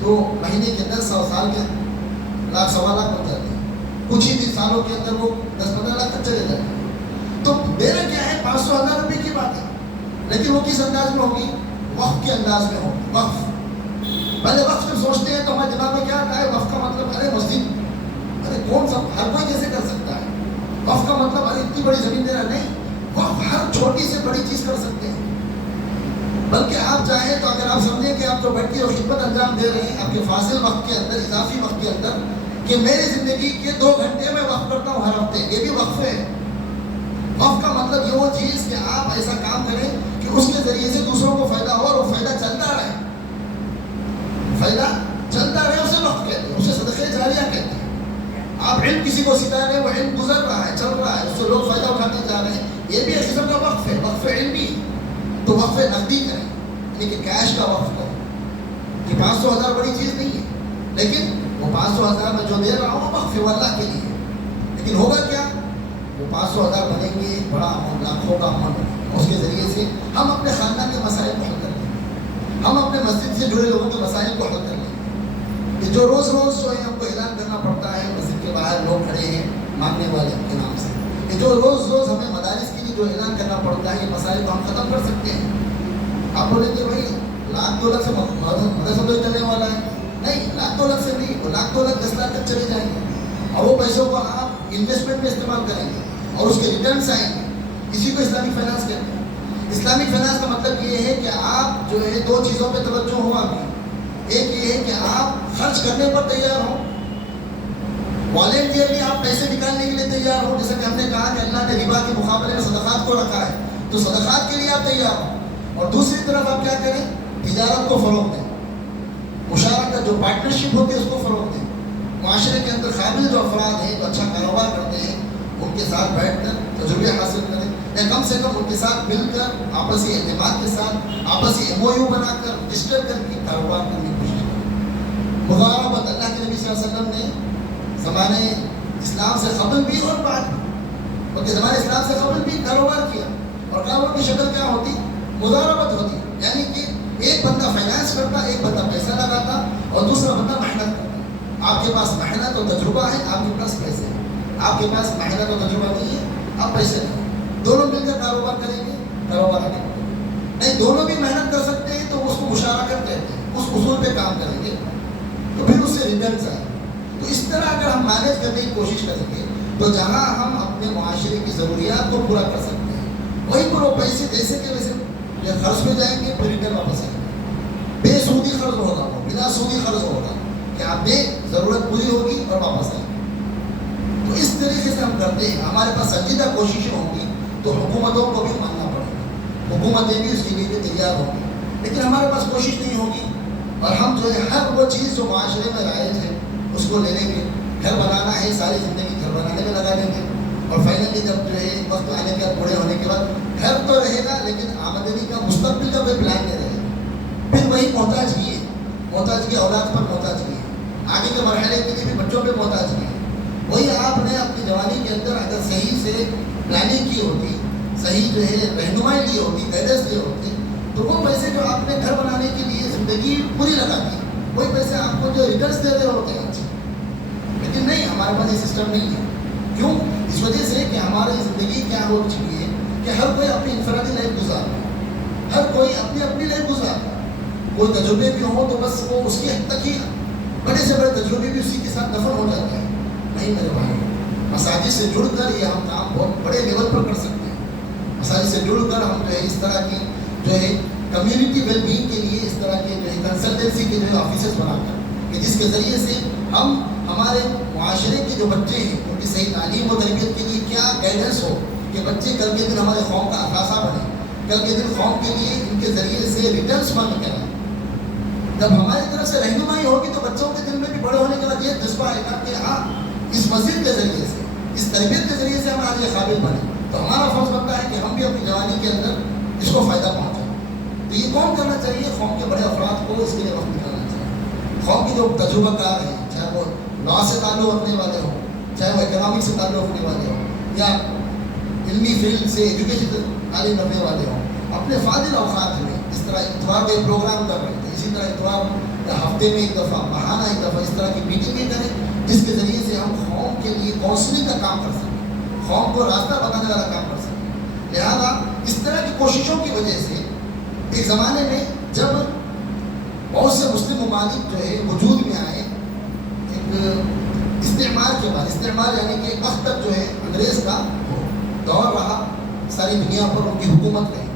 تو مہینے کے 10 سال کے لاکھ سوا لاکھ بن جاتے ہیں. کچھ ہی دن سالوں کے اندر وہ 10-15 لاکھ تک چلے جاتے ہیں. تو میرا کیا ہے 500-1000 روپے کی بات ہے, لیکن وہ کس انداز میں ہوگی, وقف کے انداز میں ہوگی. وقف پہلے وقف جب سوچتے ہیں تو ہمارے دماغ میں کیا آتا ہے, وقف کا مطلب ارے مسجد, ارے کون سا, ہر کوئی کیسے کر سکتا ہے. وقف کا مطلب ارے اتنی بڑی زمین دینا نہیں, وقف ہر چھوٹی سے بڑی چیز کر سکتے ہیں. بلکہ آپ چاہیں تو اگر آپ سمجھیں کہ آپ جو بیٹھ کے خدمت انجام دے رہے ہیں آپ کے فاضل وقت کے اندر, اضافی وقت کے اندر, کہ میری زندگی کے 2 گھنٹے میں وقف کرتا ہوں ہر ہفتے, یہ بھی وقف ہے. وقف کا مطلب یہ وہ چیز کہ آپ ایسا کام کریں کہ اس کے ذریعے سے دوسروں کو فائدہ ہو اور وہ فائدہ چلتا رہے, فائدہ چلتا رہے, اسے وقف کہتے ہیں, اسے صدقہ جاریہ کہتے ہیں. آپ علم کسی کو سکھا رہے ہیں, وہ علم گزر رہا ہے, چل رہا ہے, اس سے لوگ فائدہ اٹھاتے جا رہے ہیں, یہ بھی ایک قسم کا وقف ہے, وقف علمی. تو وقف نقدی کریں, یعنی کہ کیش کا وقف کریں, کہ 500-1000 بڑی چیز نہیں ہے, لیکن وہ 500-1000 میں جو دے رہا ہوں وہ وقف ہے اللہ کے لیے. لیکن ہوگا کیا, وہ 500-1000 بنیں گے بڑا امن, لاکھوں کا امن بنے گا. اس کے ذریعے سے ہم اپنے خاندان کے مسائل کو حل کر لیں گے, ہم اپنے مسجد سے جڑے لوگوں کے مسائل کو حل کر لیں گے. کہ جو روز جو ہے ہم کو اعلان کرنا پڑتا ہے, مسجد کے باہر لوگ کھڑے ہیں مانگنے والے کے نام سے, کہ جو روز ہمیں مدارس کے لیے جو اعلان کرنا پڑتا ہے, یہ مسائل کو ہم ختم کر سکتے ہیں. آپ بولیں گے بھائی 1,00,000-2 لاکھ سے مدرسہ تو چلنے والا ہے, نہیں, 1,00,000-2 لاکھ سے نہیں, وہ 1,00,000-2 لاکھ 10 لاکھ تک چلے جائیں گے, اور وہ پیسوں کو آپ انویسٹمنٹ میں استعمال کریں گے اور اس کے ریٹرنس آئیں گے. اسی کو اسلامک فائنانس کہتے ہیں. اسلامک فائنانس کا مطلب یہ ہے کہ آپ جو ہے 2 چیزوں پہ توجہ ہو آپ کی. ایک یہ ہے کہ آپ خرچ کرنے پر تیار ہوں, والنٹیئرلی آپ پیسے نکالنے کے لیے تیار ہوں. جیسا کہ ہم نے کہا کہ اللہ نے ربا کے مقابلے میں صدقات کو رکھا ہے, تو صدقات کے لیے آپ تیار ہوں. اور دوسری طرف آپ کیا کریں, تجارت کو فروغ دیں, مشارکت جو پارٹنرشپ ہوتی ہے اس کو فروغ دیں. معاشرے کے اندر قابل جو افراد ہیں جو اچھا کاروبار کرتے ہیں ان کے ساتھ بیٹھ کر تجربے حاصل کریں، یا کم سے کم ان کے ساتھ مل کر آپسی اعتماد کے ساتھ آپسی MOU بنا کر رجسٹر کر کے کاروبار کرنے کی کوشش کریں۔ مضاربت اللہ کے نبی صلی اللہ علیہ وسلم نے زمانے اسلام سے قبل بھی اور بعد بھی، بلکہ زمانے اسلام سے قبل بھی کاروبار کیا، اور کاروبار کی شکل کیا ہوتی؟ مضاربت ہوتی، یعنی کہ ایک بندہ فائنانس کرتا، ایک بندہ پیسہ لگاتا اور دوسرا بندہ محنت کرتا۔ آپ کے پاس محنت اور تجربہ ہے، آپ کے پاس پیسے ہیں۔ آپ کے پاس محنت اور تجربہ نہیں ہے، آپ پیسے نہیں، دونوں مل کر کاروبار کریں گے، کاروبار نہیں، دونوں بھی محنت کر سکتے ہیں تو اس کو مشارکت کہتے ہیں، اس اصول پہ کام کریں گے تو پھر اس سے ریٹرنس آئے۔ تو اس طرح اگر ہم مینیج کرنے کی کوشش کریں گے تو جہاں ہم اپنے معاشرے کی ضروریات کو پورا کر سکتے ہیں وہیں پر وہ پیسے جیسے کہ ویسے خرچ میں جائیں گے، پھر ریٹرن واپس آئیں گے۔ بے سودی قرض ہوگا، وہ بنا سودی قرض ہوگا کہ آپ نے ضرورت پوری ہوگی اور واپس آئیں گے۔ تو اس طریقے سے ہم کرتے ہیں، ہمارے پاس سنجیدہ کوششیں ہوں گی تو حکومتوں کو بھی ماننا پڑے گا، حکومتیں بھی اس کے لیے تیار ہوں گی، لیکن ہمارے پاس کوشش نہیں ہوگی اور ہم جو ہے ہر وہ چیز جو معاشرے میں رائج ہے اس کو لے لیں گے۔ گھر بنانا ہے، ساری زندگی گھر بنانے میں لگا لیں گے، اور فائنلی جب جو ہے وقت آنے کے بعد بوڑھے ہونے کے بعد گھر تو رہے گا لیکن آمدنی کا مستقبل کا کوئی پلان نہیں رہے گا۔ پھر وہی محتاجگی ہے، محتاجگی اولاد پر محتاجگی ہے، آگے کے مرحلے کے لیے بھی بچوں پہ محتاجگی ہے۔ وہی آپ نے اپنی جوانی کے اندر اگر صحیح سے پلاننگ کی ہوتی، صحیح جو ہے رہنمائی لی ہوتی، گائیڈنس لی ہوتی، تو وہ پیسے جو آپ نے گھر بنانے کے لیے زندگی پوری لگا دی، وہی پیسے آپ کو جو ریٹرنس دے رہے ہوتے ہیں اچھے، لیکن نہیں، ہمارے پاس یہ سسٹم نہیں ہے۔ کیوں؟ اس وجہ سے کہ ہماری زندگی کیا ہو چکی ہے کہ ہر کوئی اپنی انفرادی لائف گزار رہا ہے، ہر کوئی اپنی لائف گزار رہا ہے۔ کوئی تجربے بھی ہوں تو بس وہ اس کی حد تک ہی، بڑے سے بڑے تجربے بھی اسی کے ساتھ دفن ہو جاتے ہیں۔ نہیں میرے بھائی، مساجد سے جڑ کر یہ ہم کام بہت بڑے لیول پر کر سکتے ہیں۔ مساجد سے جڑ کر ہم جو ہے اس طرح کی جو ہے کمیونٹی ویل بینگ کے لیے اس طرح کے جو ہے کنسلٹنسی کے جو ہے آفیسز بنا کر کہ جس کے ذریعے سے ہم ہمارے معاشرے کے جو بچے ہیں ان کی صحیح تعلیم و تربیت کے لیے کیا گائیڈنس ہو کہ بچے کل کے دن ہمارے قوم کا اثاثہ بنے، کل کے دن قوم کے لیے ان کے ذریعے سے ریٹرنس فنڈ کریں۔ جب ہماری طرف سے رہنمائی ہوگی تو بچوں کے دل میں بھی بڑے ہونے کے بعد یہ جذبہ آئے گا کہ ہاں اس مسجد کے ذریعے سے، اس تربیت کے ذریعے سے ہم آج یہ قابل بنے، تو ہمارا فرض بنتا ہے کہ ہم بھی اپنی جوانی کے اندر اس کو فائدہ پہنچائیں۔ تو یہ کون کرنا چاہیے؟ قوم کے بڑے افراد کو اس کے لیے وقت نکالنا چاہیے۔ قوم کی جو تجربہ کار ہیں، چاہے وہ لا سے تعلق رکھنے والے ہوں، چاہے وہ اکنامک سے تعلق رکھنے والے ہوں، یا علمی فیلڈ سے ایجوکیشن تعلیم رکھنے والے ہوں، اپنے فاضل اوقات میں اس طرح اتوار کا ایک پروگرام کر رہے تھے، اسی طرح اتوار ہفتے میں ایک دفعہ، ماہانہ ایک دفعہ اس طرح کی میٹنگیں کریں جس کے ذریعے سے ہم قوم کے لیے کاؤنسلنگ کا کام کر سکیں، قوم کو راستہ بتانے والا کام کر سکیں۔ لہذا اس طرح کی کوششوں کی وجہ سے ایک زمانے میں جب بہت سے مسلم ممالک جو ہے وجود میں آئے، ایک استعمار کے بعد، استعمار یعنی کہ ایک وقت تک جو ہے انگریز کا دور رہا، ساری دنیا پر ان کی حکومت رہی،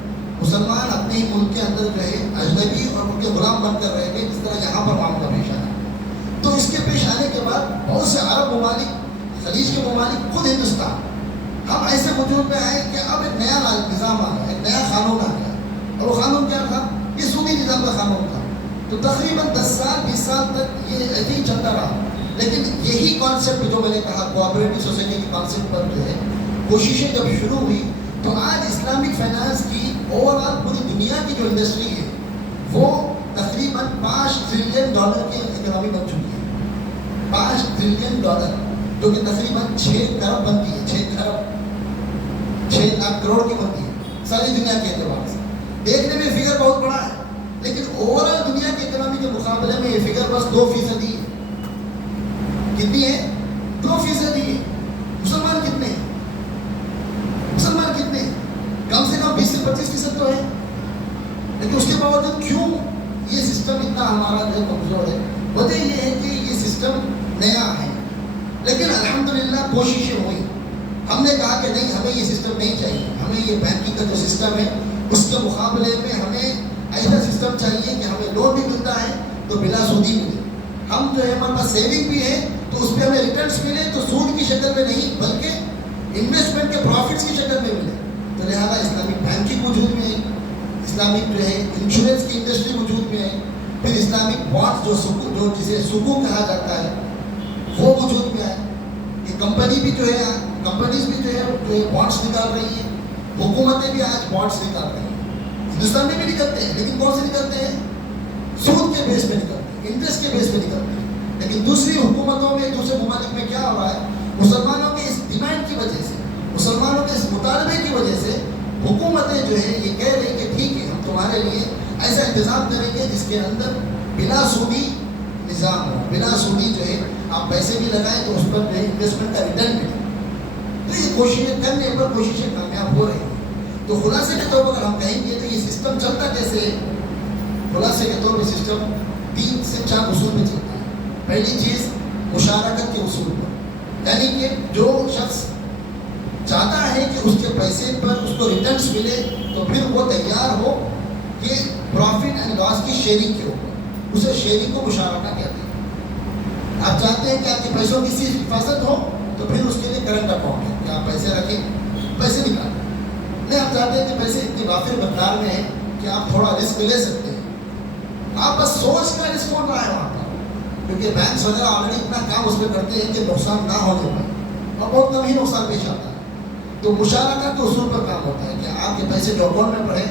مسلمان اپنے ہی ملک کے اندر جو ہے اجنبی اور ان کے غلام بن کر رہے گئے، جس طرح یہاں پر معاملہ پیش آیا۔ تو اس کے پیش آنے کے بعد بہت سے عرب ممالک، خلیج کے ممالک، خود ہندوستان، ہم ایسے وجود میں آئے کہ اب ایک نیا نظام آ گیا، ایک نیا قانون آ گیا، اور وہ قانون کیا تھا؟ یہ سودی نظام کا قانون تھا۔ تو تقریباً 10 سال 20 سال تک یہ ایسے ہی چلتا رہا، لیکن یہی کانسیپٹ جو میں نے کہا کوآپریٹو سوسائٹی کے کانسیپٹ پر جو ہے کوششیں جب شروع ہوئی، تو آج اسلامک فائنانس کی اوور آل پوری دنیا کی جو انڈسٹری ہے وہ تقریباً $5 ٹریلین کی اکنامی بن چکی ہے۔ $5 ٹریلین، جو کہ تقریباً 6 کروڑ بنتی ہے، 6 لاکھ کروڑ کی بنتی ہے ساری دنیا کے اعتبار سے۔ دیکھنے میں فگر بہت بڑا ہے، لیکن اوور آل دنیا کی اکنامی کے مقابلے میں یہ فگر بس 2% ہے۔ کتنی ہے؟ 2% ہے۔ مسلمان کتنے ہیں؟ مسلمان کتنے ہیں؟ کم سے کم 20 سے 25% تو ہے، لیکن اس کے باوجود کیوں یہ سسٹم اتنا ہمارا جو ہے کمزور ہے؟ وجہ یہ ہے کہ یہ سسٹم نیا ہے، لیکن الحمدللہ کوششیں ہوئی۔ ہم نے کہا کہ نہیں، ہمیں یہ سسٹم نہیں چاہیے، ہمیں یہ بینکنگ کا جو سسٹم ہے اس کے مقابلے میں ہمیں ایسا سسٹم چاہیے کہ ہمیں لون بھی ملتا ہے تو بلا سودی ملے، ہم جو ہے ہمارے پاس سیونگ بھی ہے تو اس پہ ہمیں ریٹرنس ملے تو سود کی شکل میں نہیں بلکہ انویسٹمنٹ کے پروفٹس کی شکل میں ملے۔ تو لہٰذا اسلامک بینکنگ وجود میں ہے، اسلامک جو ہے انشورنس کی انڈسٹری وجود میں ہے، پھر اسلامک بانڈس جو جسے سکوک کہا جاتا ہے وہ وجود میں آئے کہ کمپنی بھی جو ہے کمپنیز بھی جو ہے بانڈس نکال رہی ہیں, حکومتیں بھی آج بانڈس نکال رہی ہیں. ہندوستان میں بھی نکلتے ہیں, لیکن کون سے نکلتے ہیں؟ سود کے بیس پہ نکلتے ہیں, انٹرسٹ کے بیس پہ نکلتے ہیں. لیکن دوسری حکومتوں میں, دوسرے ممالک میں کیا ہو رہا ہے, مسلمانوں کے اس ڈیمانڈ کی وجہ سے, مسلمانوں کے اس مطالبے کی وجہ سے حکومتیں جو ہے یہ کہہ رہی کہ ٹھیک ہے ہم تمہارے لیے ایسا انتظام کریں گے جس کے اندر بلا سودی نظام ہو, بلا سودی جو ہے آپ پیسے بھی لگائیں تو اس پر جو ہے انویسٹمنٹ کا ریٹرن ملے. تو یہ کوششیں کرنے پر کوششیں کامیاب ہو رہی ہیں. تو خلاصے کے طور پر اگر ہم کہیں گے تو یہ سسٹم چلتا کیسے ہے؟ خلاصے کے طور پر سسٹم 3 سے 4 اصول پہ چلتا ہے. پہلی چیز مشارکت کے اصول پر, یعنی کہ جو شخص چاہتا ہے کہ اس کے پیسے پر اس کو ریٹرنس ملے تو پھر وہ تیار ہو کہ پروفٹ اینڈ لاس کی شیئرنگ کے اوپر, اسے شیئرنگ کو مشارکہ کہتے ہیں. آپ چاہتے ہیں کہ آپ کے پیسوں کی سی حفاظت ہو تو پھر اس کے لیے کرنٹ اکاؤنٹ ہے کہ آپ پیسے رکھیں, پیسے نکالیں. نہیں, آپ چاہتے ہیں کہ پیسے اتنی وافر مقدار میں ہیں کہ آپ تھوڑا رسک لے سکتے ہیں, آپ بس سوچ کا رسک ہو رہا ہے وہاں پر, کیونکہ بینکس وغیرہ آلریڈی اتنا کام اس میں کرتے ہیں کہ نقصان نہ ہونے پائے اور بہت کم ہی نقصان پیش آتا ہے. تو مشارکت کے اصول پر کام ہوتا ہے کہ آپ کے پیسے جو اکاؤنٹ میں پڑے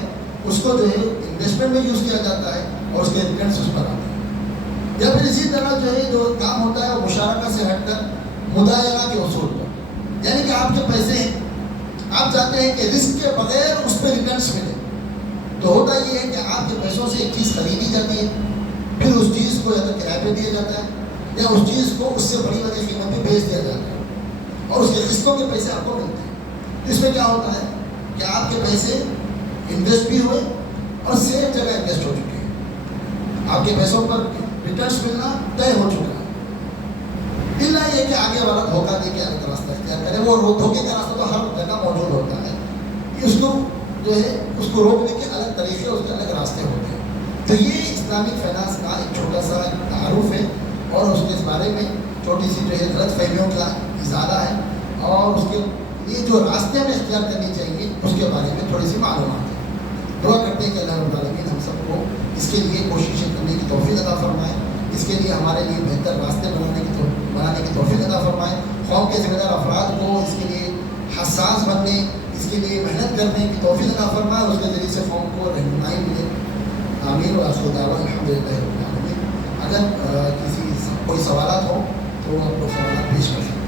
اس کو جو ہے انویسٹمنٹ میں یوز کیا جاتا ہے اور اس کے ریٹرنس اس پر آتے ہیں. یا پھر اسی طرح جو ہے جو کام ہوتا ہے وہ مشارکت سے ہٹ کر مداینہ کے اصول پر, یعنی کہ آپ کے پیسے ہیں, آپ چاہتے ہیں کہ رسک کے بغیر اس پہ ریٹرنس ملے. تو ہوتا یہ ہے کہ آپ کے پیسوں سے ایک چیز خریدی جاتی ہے, پھر اس چیز کو یا تو کرائے پہ دیا جاتا ہے یا اس چیز کو اس سے بڑی والی قیمت پہ بیچ دیا جاتا ہے اور اس کے قسطوں کے پیسے آپ کو ملتے ہیں. اس میں کیا ہوتا ہے کہ آپ کے پیسے انویسٹ بھی ہوئے اور سیف جگہ انویسٹ ہو چکے ہیں, آپ کے پیسوں پر ریٹرنس ملنا طے ہو چکا ہے. اللہ یہ کہ آگے والا دھوکہ دے کے الگ راستہ اختیار کرے, وہ دھوکے کا راستہ تو ہر جگہ موجود ہوتا ہے, اس کو جو ہے اس کو روکنے کے الگ طریقے, اس کے الگ راستے ہوتے ہیں. تو یہ اسلامک فائنانس کا ایک چھوٹا سا تعارف ہے اور اس کے بارے میں چھوٹی سی جو ہے غلط فہمیوں کا ازالہ ہے اور اس کے یہ جو راستے ہمیں اختیار کرنی چاہیے اس کے بارے میں تھوڑی سی معلومات ہے. دعا کرتے ہیں کہ اللہ رب العالمین ہم سب کو اس کے لیے کوششیں کرنے کی توفیق عطا فرمائے, اس کے لیے ہمارے لیے بہتر راستے بنانے کی توفیق عطا فرمائے. قوم کے ذمہ دار افراد کو اس کے لیے حساس بننے, اس کے لیے محنت کرنے کی توفیق عطا فرمائے, اس کے ذریعے سے قوم کو رہنمائی ملے. آمین و آخر دعوانا الحمدللہ رب العالمین. اگر کوئی سوالات ہوں تو آپ کو سوالات پیش کر سکتے ہیں.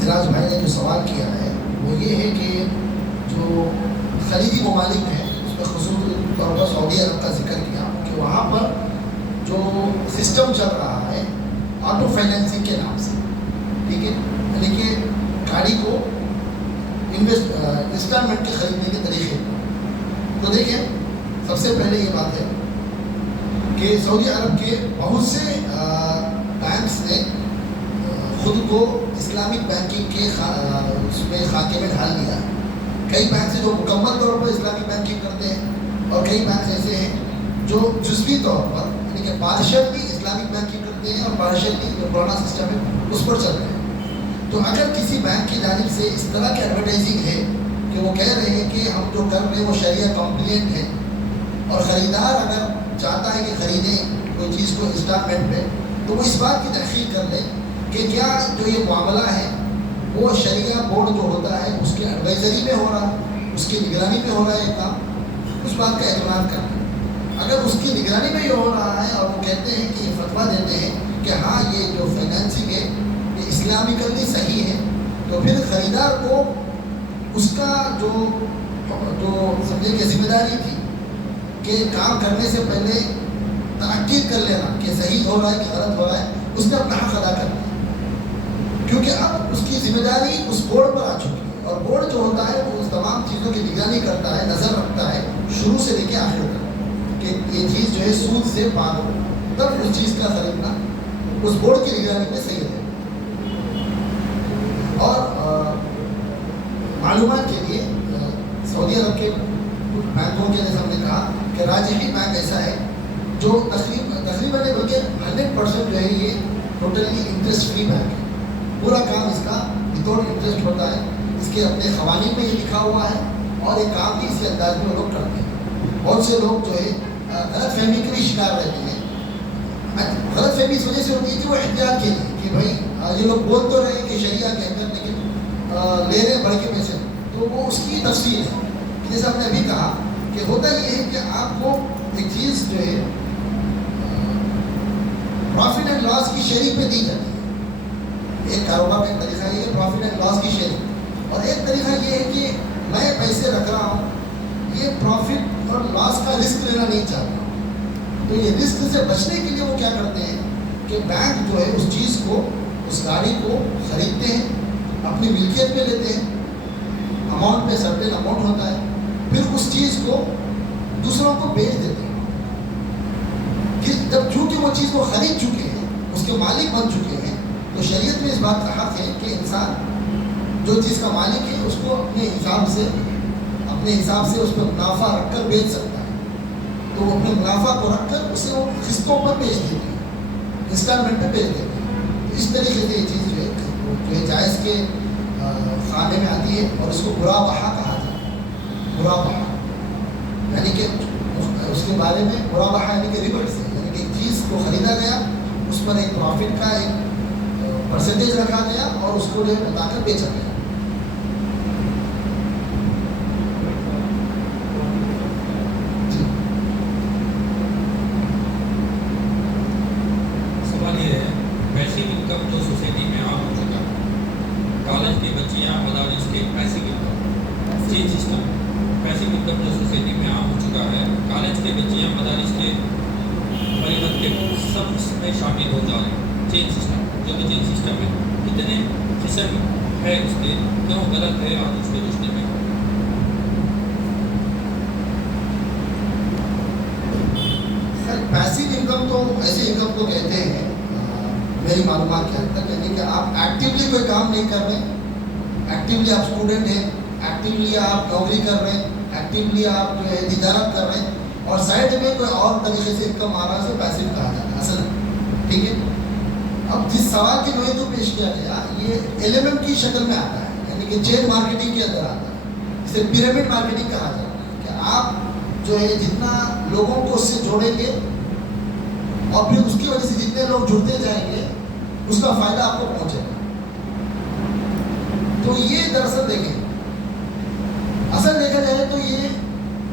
سراج بھائی نے جو سوال کیا ہے وہ یہ ہے کہ جو خلیجی ممالک ہیں اس میں خصوصی طور پر سعودی عرب کا ذکر کیا کہ وہاں پر جو سسٹم چل رہا ہے آٹو فائنینسنگ کے نام سے, ٹھیک ہے, یعنی کہ گاڑی کو انسٹالمنٹ کے خریدنے کے طریقے. تو دیکھیں سب سے پہلے یہ بات ہے کہ سعودی عرب کے بہت سے بینکس نے خود کو اسلامک بینکنگ کے اس میں خاکے میں ڈھال لیا. کئی بینک سے جو مکمل طور پر اسلامک بینکنگ کرتے ہیں اور کئی بینک ایسے ہیں جو جزوی طور پر یعنی کہ پارشلی اسلامک بینکنگ کرتے ہیں اور پارشلی جو پرانا سسٹم ہے اس پر چل رہے ہیں. تو اگر کسی بینک کی جانب سے اس طرح کی ایڈورٹائزنگ ہے کہ وہ کہہ رہے ہیں کہ ہم جو کر رہے ہیں وہ شریعہ کمپلینٹ ہے اور خریدار اگر چاہتا ہے کہ خریدیں کوئی چیز کو انسٹالمنٹ پہ تو وہ اس بات کی تحقیق کر لے کہ کیا جو یہ معاملہ ہے وہ شریعہ بورڈ جو ہوتا ہے اس کے ایڈوائزری میں ہو رہا ہے، اس کی نگرانی میں ہو رہا ہے یہ کام، اس بات کا اعتماد کرنا۔ اگر اس کی نگرانی میں یہ ہو رہا ہے اور وہ کہتے ہیں کہ یہ فتویٰ دیتے ہیں کہ ہاں یہ جو فائنینسنگ ہے یہ اسلامیکلی صحیح ہے، تو پھر خریدار کو اس کا جو سمجھے کہ ذمہ داری تھی کہ کام کرنے سے پہلے تحقیق کر لینا کہ صحیح ہو رہا ہے کہ غلط ہو رہا ہے، اس نے اپنا حق ادا کرنا ہے، کیونکہ اب اس کی ذمہ داری اس بورڈ پر آ چکی ہے، اور بورڈ جو ہوتا ہے وہ اس تمام چیزوں کی نگرانی کرتا ہے، نظر رکھتا ہے شروع سے لے کے آخر تک کہ یہ چیز جو ہے سود سے پاک ہو، تب اس چیز کا خریدنا اس بورڈ کی نگرانی میں صحیح ہے۔ اور معلومات کے لیے سعودی عرب کے بینکوں کے جیسے ہم نے کہا کہ راجحی بینک ایسا ہے جو تقریباً بلکہ 100% جو ہے یہ ٹوٹلی انٹرسٹ فری بینک ہے، پورا کام اس کا وداؤٹ انٹرسٹ ہوتا ہے، اس کے اپنے قوانین میں یہ لکھا ہوا ہے، اور یہ کام بھی اسی انداز میں لوگ کرتے ہیں۔ بہت سے لوگ جو ہے غلط فہمی کے بھی شکار رہتے ہیں، غلط فہمی اس وجہ سے ہوتی ہے کہ وہ احتیاط کے لیے کہ بھائی یہ لوگ بول تو رہے ہیں کہ شریعہ کے اندر، لیکن لے رہے بڑھ کے پیسے، تو وہ اس کی تفصیل ہے۔ جیسے ہم نے ابھی کہا کہ ہوتا یہ ہے کہ آپ کو ایک چیز جو ہے پروفٹ اینڈ لاس کی شرح پہ دی جاتی ہے۔ ایک کاروبار کا ایک طریقہ یہ ہے پروفٹ اینڈ لاس کی شرح، اور ایک طریقہ یہ ہے کہ میں پیسے رکھ رہا ہوں، یہ پروفٹ اور لاس کا رسک لینا نہیں چاہتا، تو یہ رسک سے بچنے کے لیے وہ کیا کرتے ہیں کہ بینک جو ہے اس چیز کو، اس گاڑی کو خریدتے ہیں، اپنی ملکیت پہ لیتے ہیں، اماؤنٹ پہ سرٹن اماؤنٹ ہوتا ہے، پھر اس چیز کو دوسروں کو بیچ دیتے ہیں۔ کہ جب چونکہ وہ چیز کو خرید چکے ہیں، اس کے مالک بن چکے ہیں، تو شریعت میں اس بات کا حق ہے کہ انسان جو چیز کا مالک ہے اس کو اپنے حساب سے اس پر منافع رکھ کر بیچ سکتا ہے، تو وہ اپنے منافع کو رکھ کر اسے وہ قسطوں پر بیچ دیتے ہیں، انسٹالمنٹ پہ بیچ دیتے ہیں۔ اس طریقے سے یہ چیز جو ہے جائز کے خانے میں آتی ہے، اور اس کو برا بہا کہا جاتا ہے۔ برا بہا یعنی کہ اس کے بارے میں برا بہا یعنی کہ ریبٹ سے، یعنی کہ ایک چیز کو خریدا گیا، اس پر ایک پروفٹ کا ایک پرسنٹیج رکھا گیا اور اس کو جو ہے بتا کر بیچا گیا۔ سوال یہ ہے، پیسیو انکم جو سوسائٹی میں عام ہو چکا ہے، کالج کی بچیاں مدارس کے پیسیو انکم چین سسٹم، پیسیو انکم جو سوسائٹی میں عام ہو چکا ہے، کالج کے بچیاں مدارس کے غریبت کے سب میں شامل ہو جا رہے ہیں۔ چین سسٹم جو کہ چین سسٹم ہے، کتنے قسم ہے اس کے، کیوں غلط ہے، اور اس کے رشتے میں پیسیو انکم تو ایسے انکم کو کہتے ہیں میری معلومات کے حد تک، یعنی کہ آپ ایکٹیولی کوئی کام نہیں کر رہے، ایکٹیولی آپ اسٹوڈنٹ ہیں، ایکٹیولی آپ نوکری کر رہے ہیں، ایکٹیولی آپ جو ہے تجارت کر رہے ہیں، اور سائڈ میں کوئی اور طریقے سے انکم آ رہا ہے، اسے پیسیو کہا جاتا ہے اصل، ٹھیک ہے۔ اب جس سوال کی نوعیت کو پیش کیا گیا یہ ایلیمنٹ کی شکل میں آتا ہے، یعنی کہ چین مارکیٹنگ کے اندر آتا ہے، اسے پیرامڈ مارکیٹنگ کہا جاتا ہے کہ آپ جو ہے جتنا لوگوں کو اس سے جوڑیں گے اور پھر اس کی وجہ سے جتنے لوگ جڑتے جائیں گے اس کا فائدہ آپ کو پہنچے گا۔ تو یہ دراصل دیکھیں، اصل دیکھا جائے تو یہ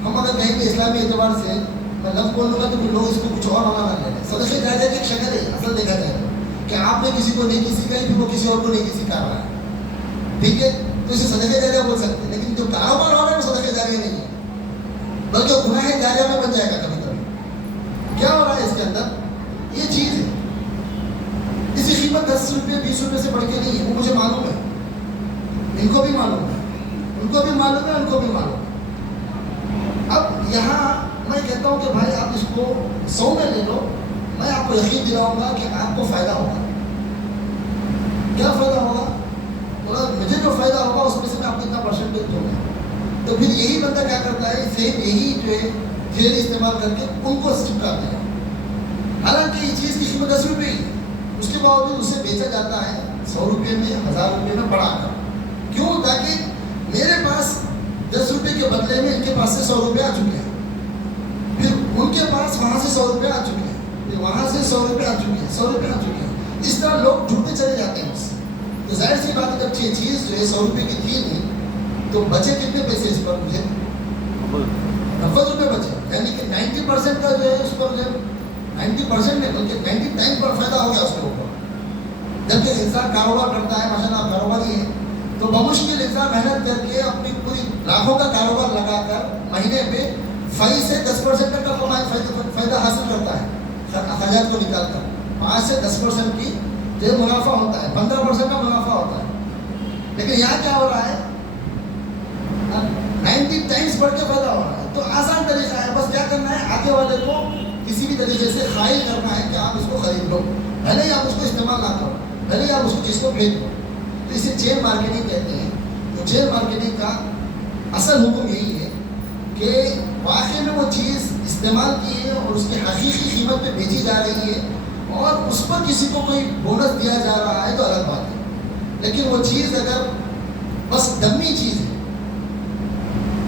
ہم اگر کہیں گے اسلامی اعتبار سے، میں لفظ بول لوں گا تو لوگ اس کو کچھ اور نہ لے لیں، صدقہ جاریہ کی ایک شکل ہے اصل دیکھا جائے کہ آپ نے کسی کو نیکی سکھائی پھر وہ کسی اور کو نیکی سکھا رہا ہے، ٹھیک ہے، تو اسے صدقہ جاریہ بول سکتے ہیں، لیکن جو کاروبار ہو رہا ہے وہ صدقہ جاریہ نہیں ہے، بلکہ گناہ جاریہ میں بن جائے گا کبھی کبھی۔ کیا ہو رہا ہے اس کے اندر؟ یہ چیز ہے، اس کی قیمت 10 روپے 20 روپے سے بڑھ کے نہیں ہے، وہ مجھے معلوم ہے، ان کو بھی معلوم ہے، ان کو بھی معلوم ہے، ان کو بھی معلوم ہے۔ اب یہاں میں کہتا ہوں کہ بھائی آپ اس کو 100 میں لے لو، میں آپ کو یقین دلاؤں گا کہ آپ کو فائدہ ہوگا۔ کیا فائدہ ہوگا؟ مجھے جو فائدہ ہوگا اس میں سے میں آپ کو اتنا پرسنٹیج دوں گا۔ تو پھر یہی بندہ کیا کرتا ہے، سیم یہی جو ہے تھیوری استعمال کر کے ان کو چپکاتے ہیں، حالانکہ یہ چیز کی قیمت 10 روپے ہی ہے، اس کے باوجود اسے بیچا جاتا ہے 100 روپے میں، 1000 روپے میں بڑھا کر۔ کیوں؟ تاکہ میرے پاس 10 روپے کے بدلے میں ان کے پاس سے 100 روپے آ چکے ہیں، پھر ان کے پاس وہاں سے 100 روپے آ چکے ہیں، پھر کہ وہاں سے 100 روپے آ چکے ہیں، 100 روپے آ چکے ہیں. اس طرح لوگ جڑتے چلے جاتے ہیں اس سے. تو ظاہر سی بات ہے جب یہ چیز جو ہے 100 روپے کی تھی نہیں تو بچے کتنے پیسے اس پر؟ مجھے 90 روپے بچے. یعنی کہ 90% کا جو ہے اس پر جو ہے 90% نہیں بلکہ 99 پر فائدہ ہو گیا اس کے اوپر. جبکہ انسان کاروبار کرتا ہے، ماشاء اللہ کاروباری ہے، تو بمشکل انسان محنت کر کے اپنی پوری لاکھوں کا کاروبار لگا کر مہینے پہ 5 سے 10% تک کا فائدہ حاصل کرتا ہے اخراجات کو نکال کر. 5 سے 10% کی جو منافع ہوتا ہے، 15% کا منافع ہوتا ہے. لیکن یہاں کیا ہو رہا ہے؟ 90 ٹائمز بڑھ کے فائدہ ہو رہا ہے. تو آسان طریقہ ہے، بس کیا کرنا ہے، آگے والے کو کسی بھی طریقے سے قائل کرنا ہے کہ آپ اس کو خرید لو، بھلے ہی آپ اس کو استعمال نہ کرو، بھلے ہی آپ اس کو چیز کو بھیج دو. تو اسے چین مارکیٹنگ کہتے ہیں. تو چین مارکیٹنگ کا اصل حکم یہی ہے کہ واقعی میں وہ چیز استعمال کی ہے اور اس کی حقیقی قیمت پہ بیچی جا رہی ہے اور اس پر کسی کو کوئی بونس دیا جا رہا ہے تو الگ بات ہے. لیکن وہ چیز اگر بس ڈمی چیز ہے،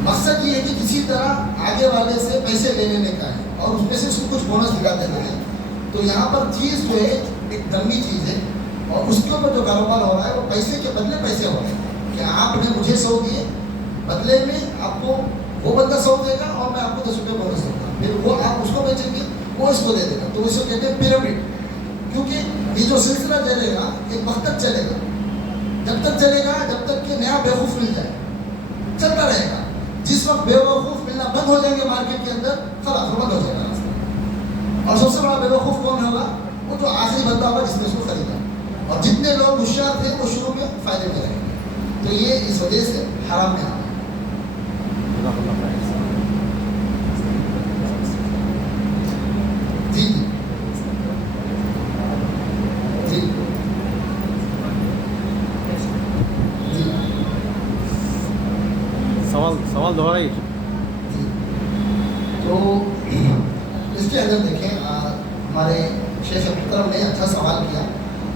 مقصد یہ ہے کہ کسی طرح آگے والے سے پیسے لے لینے کا ہے اور اس میں سے اس کو کچھ بونس دلا دینا ہے، تو یہاں پر چیز جو ہے ایک ڈمی چیز ہے اور اس کے اوپر جو کاروبار ہو رہا ہے وہ پیسے کے بدلے پیسے ہو رہے ہیں کہ آپ نے مجھے 100 دیے، بدلے میں آپ کو وہ بندہ 100 دے گا اور میں آپ کو 10 روپے بونس دوں گا. پھر وہ آپ اس کو بیچیں گے، وہ اس کو دے دے گا. تو اس کو کہتے ہیں پیرامڈ. کیونکہ یہ جو سلسلہ چلے گا ایک وقت تک چلے گا. جب تک چلے گا جب تک کہ نیا بیوقوف مل جائے، چلتا رہے گا. جس وقت بیوقوف ملنا بند ہو جائیں گے مارکیٹ کے اندر، خلاص بند ہو جائے گا راستہ. اور سب سے بڑا بیوقوف کون ہوگا؟ وہ جو آخری بندہ ہوگا جس نے اس کو خریدا. اور جتنے لوگ ہوشیار تھے وہ شروع میں فائدے میں رہیں گے. تو یہ اس وجہ سے حرام میں آ رہا ہے. جی جی جی جی سوال دوہرائیے. جی. تو اس کے اندر دیکھیں ہمارے شیخ محترم نے اچھا سوال کیا.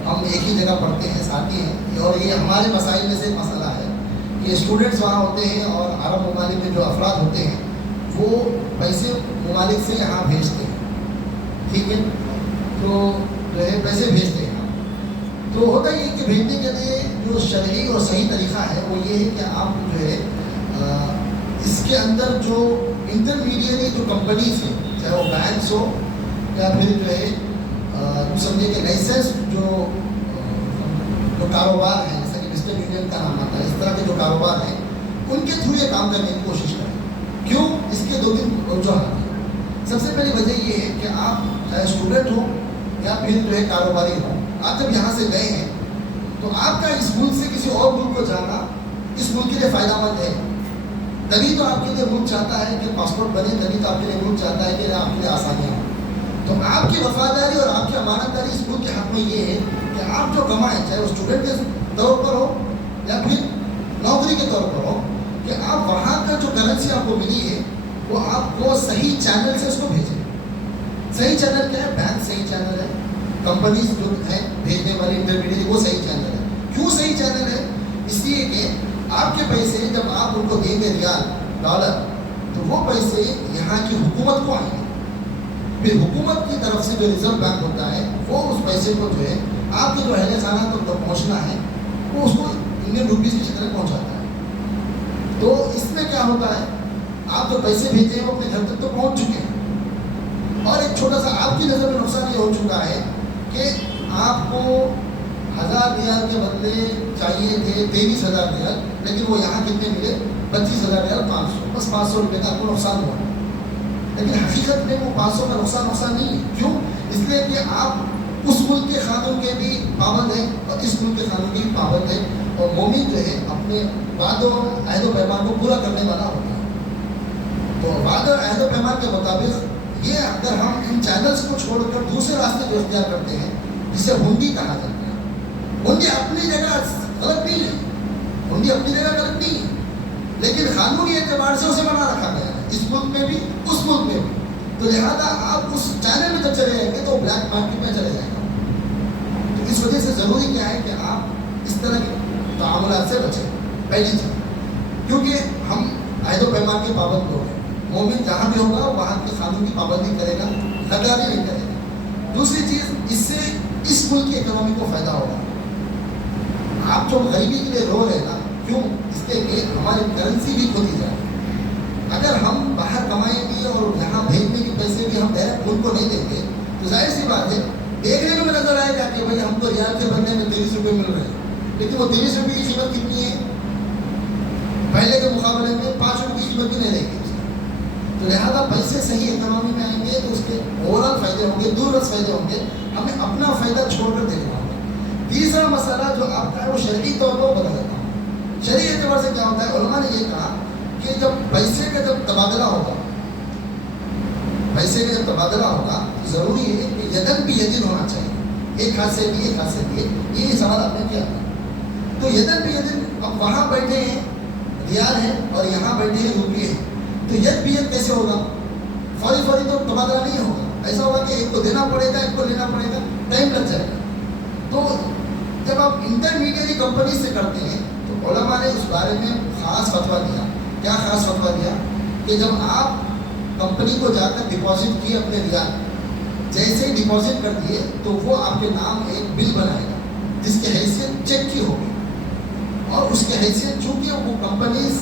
ہم ایک ہی جگہ پڑھتے ہیں، ساتھی ہیں، اور یہ ہمارے مسائل میں سے ایک مسئلہ ہے کہ اسٹوڈنٹس وہاں ہوتے ہیں اور عرب ممالک میں جو افراد ہوتے ہیں وہ پیسے ممالک سے یہاں بھیجتے ہیں. ٹھیک ہے، تو جو ہے پیسے بھیجتے ہیں. تو ہوتا یہ کہ بھیجنے کے لیے جو شرعی اور صحیح طریقہ ہے وہ یہ ہے کہ آپ جو ہے اس کے اندر جو انٹرمیڈیٹ جو کمپنیز ہیں، چاہے وہ بینکس ہو یا پھر جو ہے سمجھے کہ لائسنس جو کاروبار ہیں، جیسا کہ ویسٹرن یونین کا نام آتا ہے، اس طرح کے جو کاروبار ہیں ان کے تھرو یہ کام کرنے کی کوشش کریں. کیوں؟ اس کے 2-3 وجوہات ہیں. سب سے پہلی وجہ یہ ہے کہ آپ چاہے اسٹوڈنٹ ہو یا پھر جو ہے کاروباری ہو، آپ جب یہاں سے گئے ہیں تو آپ کا اس ملک سے کسی اور ملک کو جانا اس ملک کے لیے فائدہ مند ہے. تبھی تو آپ کے لیے ملک چاہتا ہے کہ پاسپورٹ بنے، تبھی تو آپ کے لیے ملک چاہتا ہے کہ آپ کے لیے آسانیاں ہوں. تو آپ کی وفاداری اور آپ کی امانت داری اس ملک کے حق میں یہ ہے کہ آپ جو کمائیں، چاہے وہ اسٹوڈنٹ کے طور پر ہو یا پھر نوکری کے طور پر ہو، کہ آپ وہاں کا جو کرنسی آپ کو ملی ہے وہ آپ کو صحیح چینل سے اس کو بھیجیں. صحیح چینل کیا ہے؟ بینک صحیح چینل ہے، کمپنیز جو ہیں بھیجنے والی انٹرمیڈیٹ وہ صحیح چینل ہے. کیوں صحیح چینل ہے؟ اس لیے کہ آپ کے پیسے جب آپ ان کو دیں گے ریال ڈالر تو وہ پیسے یہاں کی حکومت کو آئیں گے. پھر حکومت کی طرف سے جو ریزرو بینک ہوتا ہے وہ اس پیسے کو جو ہے آپ کے جو اہل خانہ تک پہنچنا ہے وہ اس کو انڈین روپیز کی شکل میں پہنچاتا ہے. تو اس میں کیا ہوتا ہے، آپ جو پیسے بھیجے ہیں وہ اپنے گھر تک تو پہنچ چکے ہیں. اور ایک چھوٹا سا آپ کی نظر میں نقصان یہ ہو چکا ہے کہ آپ کو 1000 ریال کے بدلے چاہیے تھے 23,000 ریال، لیکن وہ یہاں کتنے ملے؟ 25,000 ریال 500. بس 500 روپے کا آپ کو نقصان ہوا. لیکن حقیقت میں وہ 500 کا نقصان نہیں ہے. کیوں؟ اس لیے کہ آپ اس ملک کے قانون کے بھی پابند ہیں اور اس ملک کے قانون کے بھی پابند ہیں. اور مومن جو ہے اپنے وعد و عہد و پیمان کو پورا کرنے والا ہوتا ہے. تو وعد و عہد و پیمان کے مطابق یہ اگر ہم ان چینلز کو چھوڑ کر دوسرے راستے جو اختیار کرتے ہیں جسے ہنڈی کہا جاتا ہے، ہنڈی اپنی جگہ غلط نہیں ہے، ہنڈی اپنی جگہ غلط نہیں ہے، لیکن قانونی اعتبار سے اسے بنا رکھا گیا ہے اس ملک میں بھی اس ملک میں بھی. تو لہٰذا آپ اس چینل میں جب چلے جائیں گے تو بلیک مارکیٹ میں چلے جائیں گے. تو اس وجہ سے ضروری کیا ہے کہ آپ اس طرح کے تعاملات سے بچیں. پہلی چیز، کیونکہ ہم عہد و پیمان کے پابند لوگ ہیں. مومن جہاں بھی ہوگا وہاں کے قانون کی پابندی کرے گا، غداری نہیں کرے گا. دوسری چیز اس سے اس ملک کی اکنامی کو فائدہ ہوگا. آپ جو غریبی کے لیے رو رہے ہیں نا, کیوں؟ اس کے لیے ہماری کرنسی بھی کھوتی جائے. اگر ہم باہر کمائیں گے اور یہاں بھیجنے کے پیسے بھی ہم ڈائریکٹ ان کو نہیں دیں گے تو ظاہر سی بات ہے دیکھنے میں نظر آئے گا کہ بھائی ہم کو ریال کے بدلے میں 23 روپے مل رہے ہیں, لیکن وہ 23 روپے کی قیمت کتنی ہے؟ پہلے کے مقابلے میں 5 روپے کی قیمت بھی نہیں رہے گی. تو لہٰذا پیسے صحیح اکنامی میں آئیں گے تو اس کے اوور آل فائدے ہوں گے, دور رس فائدے ہوں گے. ہمیں اپنا فائدہ چھوڑ کر دیکھنا ہوگا. تیسرا مسئلہ جو آپ کا ہے وہ شرعی طور پر بتا دیتا ہوں. شرعی اعتبار سے کیا ہوتا ہے, علماء نے یہ کہا کہ جب پیسے کا جب تبادلہ ہوگا, پیسے کا جب تبادلہ ہوگا تو ضروری ہے کہ یدن بھی یدن ہونا چاہیے, ایک ہاتھ سے بھی ایک ہاتھ سے بھی. یہ سوال آپ نے کیا تھا. تو یدن بھی یدن, اب وہاں بیٹھے ہیں ریال ہے اور یہاں بیٹھے ہیں روپیے ہیں, تو ید بھی ید کیسے ہوگا؟ فوری فوری تو تبادلہ نہیں ہوگا. ایسا ہوگا کہ ایک کو دینا پڑے گا, ایک کو لینا پڑے گا, ٹائم لگ جائے گا. تو جب آپ انٹرمیڈیری کمپنی سے کرتے ہیں تو علماء نے اس بارے میں خاص فتویٰ دیا. کیا خاص فتویٰ دیا؟ کہ جب آپ کمپنی کو جا کر ڈپازٹ کیے اپنے ریال, جیسے ہی ڈپازٹ کر دیے تو وہ آپ کے نام ایک بل بنائے گا جس کی حیثیت چیک کی ہوگی, اور اس کی حیثیت چونکہ وہ کمپنیز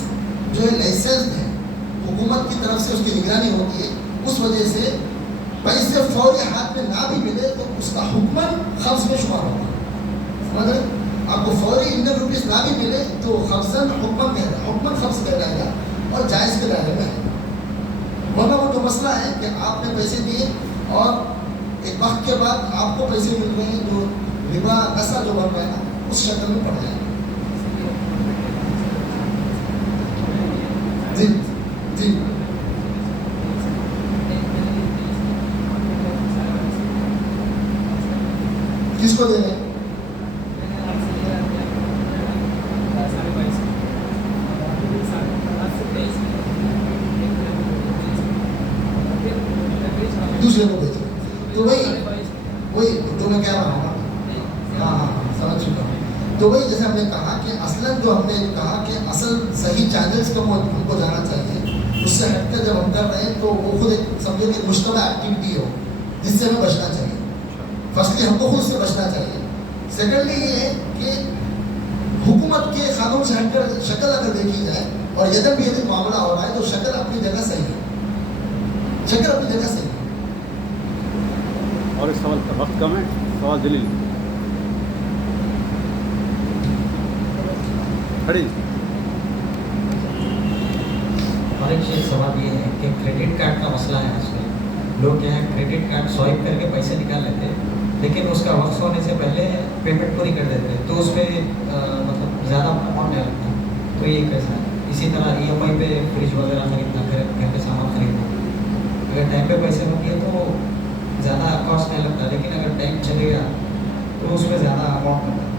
جو ہے لائسنسڈ ہیں, حکومت کی طرف سے اس کی نگرانی ہوتی ہے, اس وجہ سے پیسے فوری ہاتھ میں نہ بھی ملے تو اس کا حکماً قبض میں شمار ہوگا. سمجھ رہے؟ آپ کو فوری انڈین روپیز نہ بھی ملے تو قبضاً حکماً قبض کہلائے گا اور جائز کے دائرے میں ہے. ورنہ وہ جو مسئلہ ہے کہ آپ نے پیسے دیے اور ایک وقت کے بعد آپ کو پیسے مل رہے ہیں جو ربا نسا جو بن رہا ہے نا, اس شکل میں پڑ جائے گا. جی جی کس کو دے رہے ہیں؟ دوسرے کو بیچ رہے. تو وہی تو میں کہہ رہا ہوں. ہاں سمجھ چکا ہوں. تو وہی جیسے ہم نے کہا کہ اصلاً جو ہم نے کہا کہ اصل صحیح چینلس کو ہم کو جانا چاہیے, اس سے ہٹ کر جب ہم کر رہے ہیں تو وہ خود ایک سمجھو کہ مشتبہ ایکٹیویٹی ہو جس سے ہمیں بچنا چاہیے. فرسٹلی ہم کو خود سے بچنا چاہیے. سیکنڈلی یہ ہے کہ حکومت کے قانون سے ہٹ کر شکل اگر دیکھی جائے اور یدن بھی یدن معاملہ ہو رہا ہے تو شکل اپنی جگہ صحیح ہے, شکل اپنی جگہ صحیح ہے. اور اس سوال کا وقت کم ہے, سوال جلیل کھڑی. اور ایک چیز سوال یہ ہے کہ کریڈٹ کارڈ کا مسئلہ ہے آج کل. لوگ کیا ہے کریڈٹ کارڈ سوائپ کر کے پیسے نکال لیتے ہیں, لیکن اس کا وقت ہونے سے پہلے پیمنٹ پوری کر دیتے ہیں, تو اس پہ مطلب زیادہ اماؤنٹ نہیں لگتا. تو یہ کیسا ہے؟ اسی طرح ای ایم آئی پہ فریج وغیرہ خریدنا, گھر پہ سامان خریدنا, اگر ٹائم پہ پیسے بن گئے تو زیادہ کاسٹ نہیں لگتا, لیکن اگر ٹائم چلے گیا تو اس میں زیادہ اماؤنٹ لگتا ہے.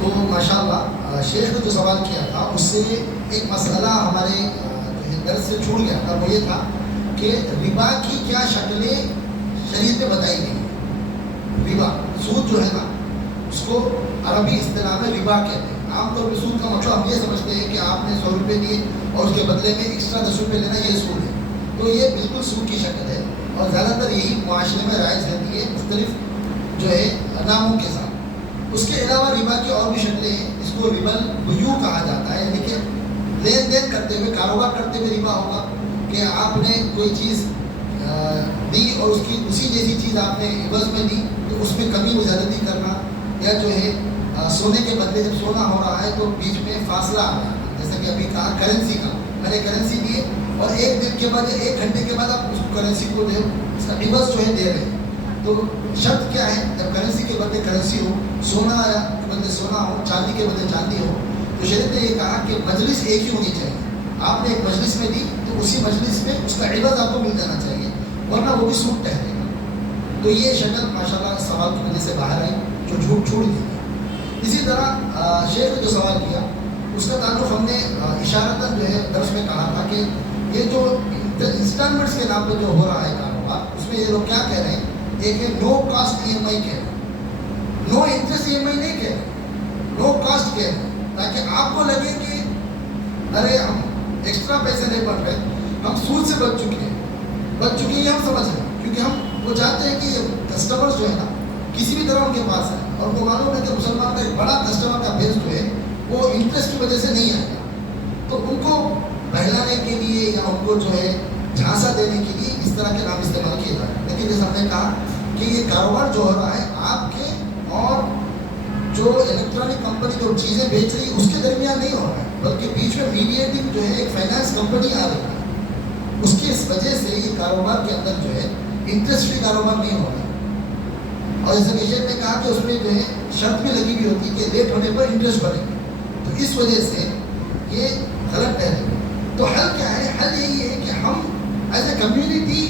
تو ماشاء اللہ شیخ نے جو سوال کیا تھا اس سے ایک مسئلہ ہمارے درس سے چھوٹ گیا تھا. وہ یہ تھا کہ ربا کی کیا شکلیں شریعت میں بتائی گئی ہیں. ربا سود جو ہے نا, اس کو عربی اصطلاح میں ربا کہتے ہیں. عام طور پہ سود کا مطلب ہم یہ سمجھتے ہیں کہ آپ نے 100 روپے دیے اور اس کے بدلے میں ایکسٹرا 10 روپے لینا, یہ سود ہے. تو یہ بالکل سود کی شکل ہے اور زیادہ تر یہی معاشرے میں رائج رہتی ہے مختلف جو ہے ناموں کے ساتھ. اس کے علاوہ ربا کی اور بھی شکلیں ہیں. اس کو ربل بیوع کہا جاتا ہے, یعنی کہ لین دین کرتے ہوئے, کاروبار کرتے ہوئے ربا ہوگا کہ آپ نے کوئی چیز دی اور اس کی اسی جیسی چیز آپ نے عوض میں دی تو اس میں کمی و زیادتی کرنا, یا جو ہے سونے کے بدلے جب سونا ہو رہا ہے تو بیچ میں فاصلہ آ رہا ہے, جیسا کہ ابھی کہا کرنسی کا, میں نے کرنسی دی اور ایک دن کے بعد یا 1 گھنٹے کے بعد آپ اس کرنسی کو دے, اس کا عوض جو ہے دے رہے ہیں. تو شرط کیا ہے, جب کرنسی کے بدلے کرنسی ہو, سونا کے بدلے سونا ہو, چاندی کے بدلے چاندی ہو, تو شریعت نے یہ کہا کہ مجلس ایک ہی ہونی چاہیے. آپ نے ایک مجلس میں دی تو اسی مجلس میں اس کا عوض آپ کو مل جانا چاہیے, ورنہ وہ بھی سود ٹھہرے گا. تو یہ شکل ماشاء اللہ سوال کی وجہ سے باہر آئی جو جھوٹ چھوڑ دی. اسی طرح شیخ نے جو سوال کیا اس کا تعلق ہم نے اشارتاً جو ہے درس میں کہا تھا کہ یہ جو انسٹالمنٹس کے نام پہ جو ہو رہا ہے کاروبار, اس میں یہ لوگ کیا کہہ رہے ہیں, ایک ہے نو کاسٹ ای ایم آئی کہہ رہے ہیں, نو انٹرسٹ ای ایم آئی نہیں کہہ رہے, نو کاسٹ کہہ رہے ہیں. تاکہ آپ کو لگے کہ ارے ہم ایکسٹرا پیسے نہیں بڑھ رہے, ہم سود سے بچ چکے ہیں یہ ہم سمجھ رہے ہیں, کیونکہ ہم وہ چاہتے ہیں کہ کسٹمرز جو ہے نا کسی بھی طرح ان کے پاس ہے, اور وہ معلوم ہے کہ مسلمان کا ایک بڑا کسٹمر کا بیس جو ہے وہ انٹرسٹ کی وجہ سے نہیں آئے گا, تو ان کو بہلانے کے لیے یا ان کو جو ہے جھانسا دینے کے لیے اس طرح کے نام استعمال کیے جا رہے ہیں. لیکن جیسے ہم نے کہا کہ یہ کاروبار جو ہو رہا ہے آپ کے اور جو الیکٹرانک کمپنی جو چیزیں بیچ رہی ہے اس کے درمیان نہیں ہو رہا ہے, بلکہ بیچ میں میڈیٹنگ جو ہے ایک فائنانس کمپنی آ رہی ہے, اس کی اس وجہ سے یہ کاروبار کے اندر جو ہے انٹرسٹ فری کاروبار نہیں ہو رہا ہے. اور جیسے کہ شیخ نے کہا کہ اس میں جو ہے شرط بھی لگی ہوئی ہوتی ہے کہ لیٹ ہونے پر انٹرسٹ بڑھے گا, تو اس وجہ سے یہ غلط ٹھہرے گا. تو حل کیا ہے؟ حل یہی ہے کہ ہم ایز اے کمیونٹی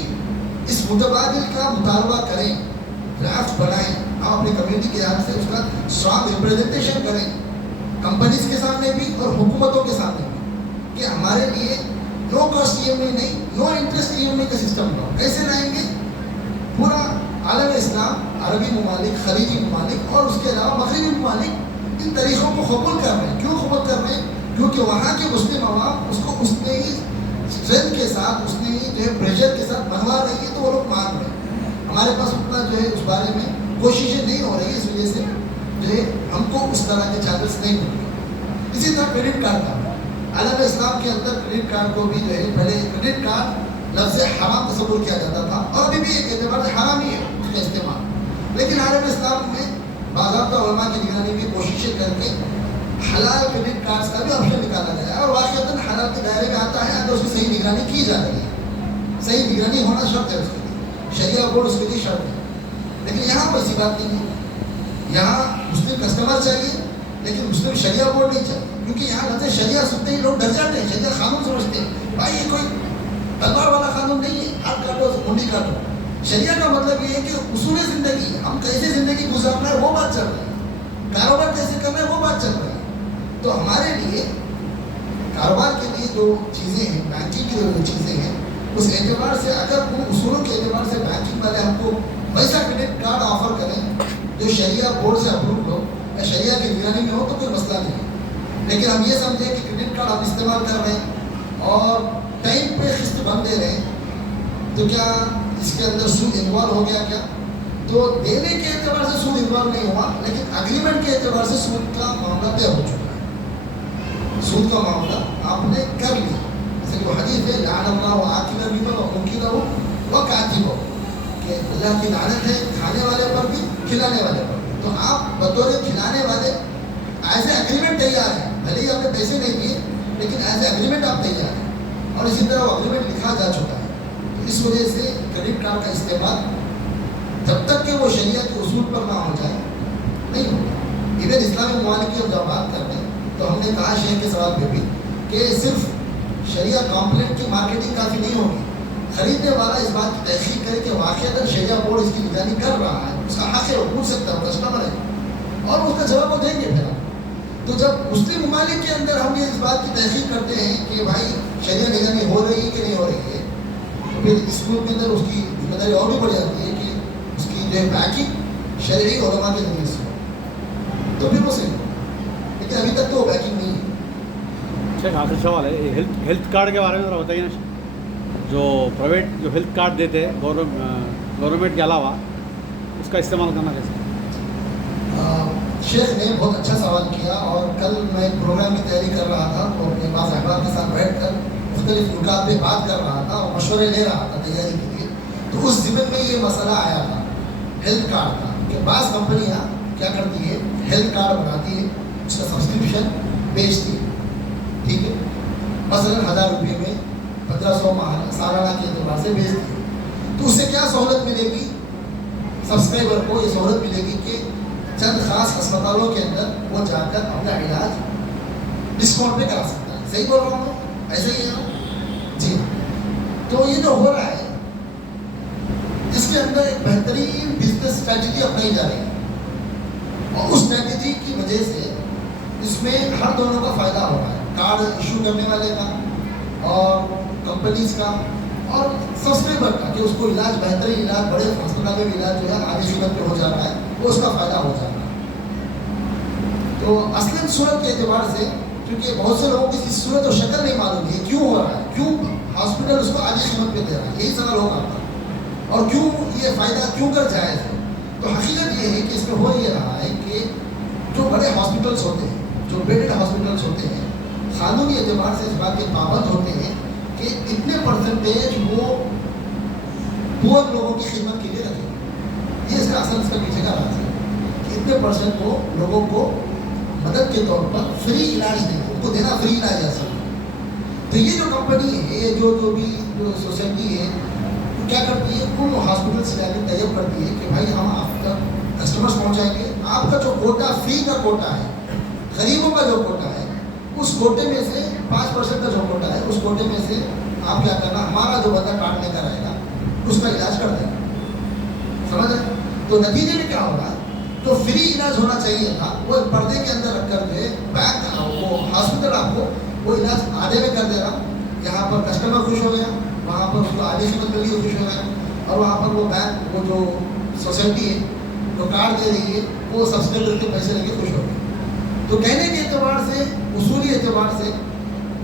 اس متبادل کا مطالبہ کریں, ڈرافٹ بنائیں, ہم اپنی کمیونٹی کے حساب سے اس کا اسٹرانگ ریپرزنٹیشن کریں کمپنیز کے سامنے بھی اور حکومتوں کے سامنے بھی, کہ ہمارے لیے نو کاسٹ ای ایم آئی نہیں, نو انٹرسٹ ای ایم آئی کا سسٹم لاؤ. کیسے لائیں گے؟ پورا عالم اسلام, عربی ممالک, خلیجی ممالک اور اس کے علاوہ مغربی ممالک ان طریقوں کو قبول کر رہے ہیں. کیوں قبول کر رہے ہیں؟ کیونکہ وہاں کے مسلم عوام اس کو اس نے ہی اسٹرینتھ کے ساتھ, اس نے ہی جو ہے پریشر کے ساتھ منوا رہی ہے, تو وہ لوگ مان رہے ہیں. ہمارے پاس اتنا جو ہے اس بارے میں کوششیں نہیں ہو رہی, اس وجہ سے جو ہے ہم کو اس طرح کے چارجز نہیں مل رہے. اسی طرح کریڈٹ کارڈ کا عالم اسلام کے اندر کریڈٹ کارڈ کو بھی جو ہے پہلے کریڈٹ کارڈ لفظ حرام تصور کیا جاتا تھا, اور ابھی بھی ایک اعتبار سے حرام ہی ہے اس کا استعمال. لیکن عالم اسلام میں باضابطہ علماء کی نگرانی میں کوششیں کر کے حلال کریڈٹ کارڈز کا بھی آپشن نکالا گیا ہے, اور واقعتاً حلال کے دائرے میں آتا ہے اگر اس کی صحیح نگرانی کی جا رہی ہے. صحیح نگرانی ہونا شرط ہے اس کے لیے, شریعہ بورڈ اس کے لیے شرط ہے. لیکن یہاں کوئی ایسی بات نہیں ہے, یہاں مسلم کسٹمر چاہیے لیکن مسلم شریعہ بورڈ نہیں چاہیے, کیونکہ یہاں لفظ شریعہ سنتے ہی لوگ ڈر جاتے ہیں, شریعہ قانون سمجھتے ہیں. بھائی یہ کوئی تلوار والا قانون نہیں ہے, ہاتھ کاٹو منڈی کاٹو. شریعہ کا مطلب یہ ہے کہ اصول زندگی, ہم کیسے زندگی گزارنا ہے وہ بات چل رہی ہے, کاروبار کیسے کرنا ہے وہ بات چل رہی ہے. تو ہمارے لیے کاروبار کے لیے جو چیزیں ہیں, بینکنگ کی جو چیزیں ہیں, اس اعتبار سے اگر وہ اصولوں کے اعتبار سے بینکنگ والے ہم کو ویسا کریڈٹ کارڈ آفر کریں جو شریعہ بورڈ سے اپروو ہو یا شریعہ کی نگرانی میں ہو تو کوئی مسئلہ نہیں ہے. لیکن ہم یہ سمجھیں کہ کریڈٹ کارڈ ہم استعمال کر رہے ہیں اور ٹائم پہ قسط بند دے رہے ہیں, تو کیا اس کے اندر سود انوالو ہو گیا کیا؟ تو دینے کے اعتبار سے سود انوالو نہیں ہوا, لیکن اگریمنٹ کے اعتبار سے سود کا معاملہ طے ہو چکا ہے. سود کا معاملہ آپ نے کر لیا. جیسے کہ وہ حدیث ہے لعن اللہ آکل الربا وموکلہ وکاتبہ, کہ اللہ کی لعنت ہے کھانے والے پر بھی کھلانے والے پر بھی. تو آپ بطور کھلانے والے ایز اے اگریمنٹ تیار ہیں, بھلے ہی آپ نے پیسے نہیں دیے لیکن ایز اے اگریمنٹ آپ تیار ہیں, اور اسی طرح وہ اگریمنٹ لکھا جا چکا ہے. تو اس وجہ سے کریڈٹ کارڈ کا استعمال جب تک کہ وہ شریعت کے اصول پر نہ ہو جائے نہیں ہوگا. ایون اسلامی ممالک کی جب بات کرتے ہیں تو ہم نے کہا شیخ کے سوال پہ بھی کہ صرف شریعہ کمپلینٹ کی مارکیٹنگ کافی نہیں ہوگی, خریدنے والا اس بات کی تحقیق کرے کہ واقعہ شریعہ بورڈ اس کی نگرانی کر رہا ہے, اس کا حق ہے, وہ پوچھ سکتا ہے, کسٹمر ہے, اور اس کا جواب وہ دیں گے. پھر تو جب مسلم ممالک کے اندر ہم یہ اس بات کی تحقیق کرتے ہیں کہ بھائی شریعہ نگرانی ہو رہی ہے کہ نہیں ہو رہی ہے, تو پھر اسکول کے اندر اس کی ذمہ داری اور بھی بڑھ جاتی ہے کہ اس کی جو ہے بیکنگ شرعی علماء کے ذریعے سے ہو, تو پھر وہ صحیح ہو. لیکن ابھی تک تو وہ بیکنگ نہیں ہے. شیخ آخری سوال ہے, ہیلتھ کارڈ کے بارے میں ذرا بتائیے نا. جو پرائیویٹ جو ہیلتھ کارڈ دیتے ہیں گورنمنٹ کے علاوہ, اس کا استعمال کرنا کیسے؟ شیخ نے بہت اچھا سوال کیا, اور کل میں ایک پروگرام کی تیاری کر رہا تھا تو اپنے بعض احباب کے ساتھ بیٹھ کر مختلف نکات پہ بات کر رہا تھا اور مشورے لے رہا تھا تیاری کے لیے. تو اس ضمن میں یہ مسئلہ آیا تھا ہیلتھ کارڈ کا, کہ بعض کمپنیاں کیا کرتی ہے, ہیلتھ کارڈ بناتی ہے, اس کا سبسکرپشن بیچتی ہے, ٹھیک ہے, مثلاً 1000 روپئے میں 1500 ماہانہ سالانہ کے اعتبار سے بیچتی ہے. تو اس سے کیا سہولت ملے گی سبسکرائبر کو؟ یہ سہولت ملے گی کہ چند خاص ہسپتالوں کے اندر وہ جا کر اپنا علاج ڈسکاؤنٹ پہ کرا سکتا ہے. صحیح بول رہا ہوں میں؟ ایسا ہی ہے جی. تو یہ جو ہو رہا ہے اس کے اندر ایک بہترین بزنس اسٹریٹجی اپنائی جا رہی ہے, اور اس اسٹریٹجی کی وجہ سے اس میں ہر دونوں کا فائدہ ہو رہا ہے, کارڈ ایشو کرنے والے کا اور کمپنیز کا اور سبسکرائبر کا, کہ اس کو علاج, بہترین علاج, بڑے ہسپتال میں بھی علاج جو ہے آدھی قیمت پہ ہو جا رہا ہے, وہ اس کا فائدہ ہو جا رہا ہے. تو اصلاً صورت کے اعتبار سے کیونکہ بہت سے لوگوں کو اس کی صورت و شکل نہیں معلوم ہے کیوں ہو رہا ہے, کیوں ہاسپٹل اس کو آدھی قیمت پہ دے رہا ہے, یہی سوال ہوگا آپ کا, اور کیوں یہ فائدہ کیوں کر جائز ہے. تو حقیقت یہ ہے کہ اس میں ہو یہ رہا ہے کہ جو بڑے ہاسپٹلس ہوتے ہیں, جو بیڈڈ ہاسپٹلس ہوتے ہیں, قانونی اعتبار سے اس بات کے پابند ہوتے ہیں کہ اتنے پرسنٹیج وہ پور لوگوں کی خدمت کے لیے رکھیں. یہ اس کا اصل اس کا پیچھے کا راز ہے کہ اتنے پرسنٹ کو لوگوں کو مدد کے طور پر فری علاج دیں, ان کو دینا فری علاج ہے اصل. تو یہ جو کمپنی ہے, یہ جو بھی جو سوسائٹی ہے, وہ کیا کرتی ہے, ان ہاسپٹل سے جا کے طیب کرتی ہے کہ بھائی ہم آپ کا کسٹمرس پہنچائیں گے, آپ کا جو کوٹا فری کا کوٹا ہے, غریبوں کا جو کوٹا ہے, اس کوٹے میں سے 5% کا جو کوٹا ہے, اس کوٹے میں سے آپ کیا کرنا, ہمارا جو بندہ کارڈ لے کر آئے گا اس کا علاج کر دیں گے. سمجھ رہے؟ تو نتیجے میں کیا ہوگا, جو فری علاج ہونا چاہیے تھا وہ پردے کے اندر رکھ کر کے بینک وہ ہاسپٹل آپ کو وہ علاج آدھے میں کر دے رہا. یہاں پر کسٹمر خوش ہو گیا, وہاں پر اس کو آدھی قیمت مل گئی, خوش ہو گیا, اور وہاں پر وہ بینک وہ جو سوسائٹی ہے جو کارڈ دے رہی ہے وہ سبسکرائب کے پیسے لے کے خوش ہو گئے. تو کہنے کے اعتبار سے, اصولی اعتبار سے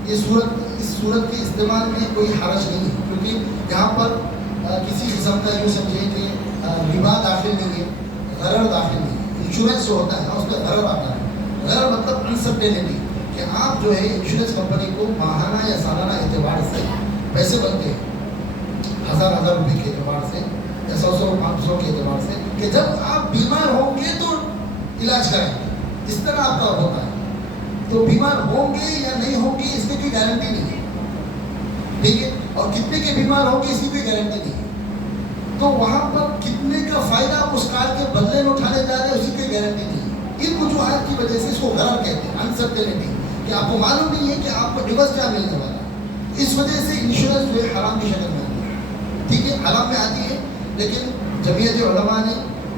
اس صورت کے استعمال میں کوئی حرج نہیں ہے, کیونکہ یہاں پر کسی قسم کا یوں سمجھے کہ ربا داخل نہیں ہے, غرر داخل نہیں ہے. انشورنس جو ہوتا ہے نا اس میں غرر آتا ہے. غرر مطلب انسرٹینٹی, کہ آپ جو ہے انشورنس کمپنی کو ماہانہ یا سالانہ اعتبار سے پیسے بنتے ہیں, 1000 روپے کے اعتبار سے یا 100 500 کے اعتبار سے, کہ جب آپ بیمار ہوں گے تو علاج کریں گے, اس طرح آپ کا ہوتا ہے. تو بیمار ہوں گے یا نہیں ہوں گے اس کی کوئی گارنٹی نہیں ہے, ٹھیک ہے, اور کتنے کے بیمار ہوں گے اس کی کوئی گارنٹی نہیں ہے. تو وہاں پر کتنے کا فائدہ آپ اس کارڈ کے بدلے میں اٹھانے جا رہے ہیں اس کی کوئی گارنٹی نہیں ہے. ان وجوہات کی وجہ سے اس کو غرر کہتے ہیں, انسرٹینٹی, کہ آپ کو معلوم نہیں ہے کہ آپ کو ڈیورس کیا ملنے والا ہے. اس وجہ سے انشورنس جو ہے حرام کی شکل میں آتی ہے, ٹھیک ہے, حرام میں آتی ہے. لیکن جمعیت علماء نے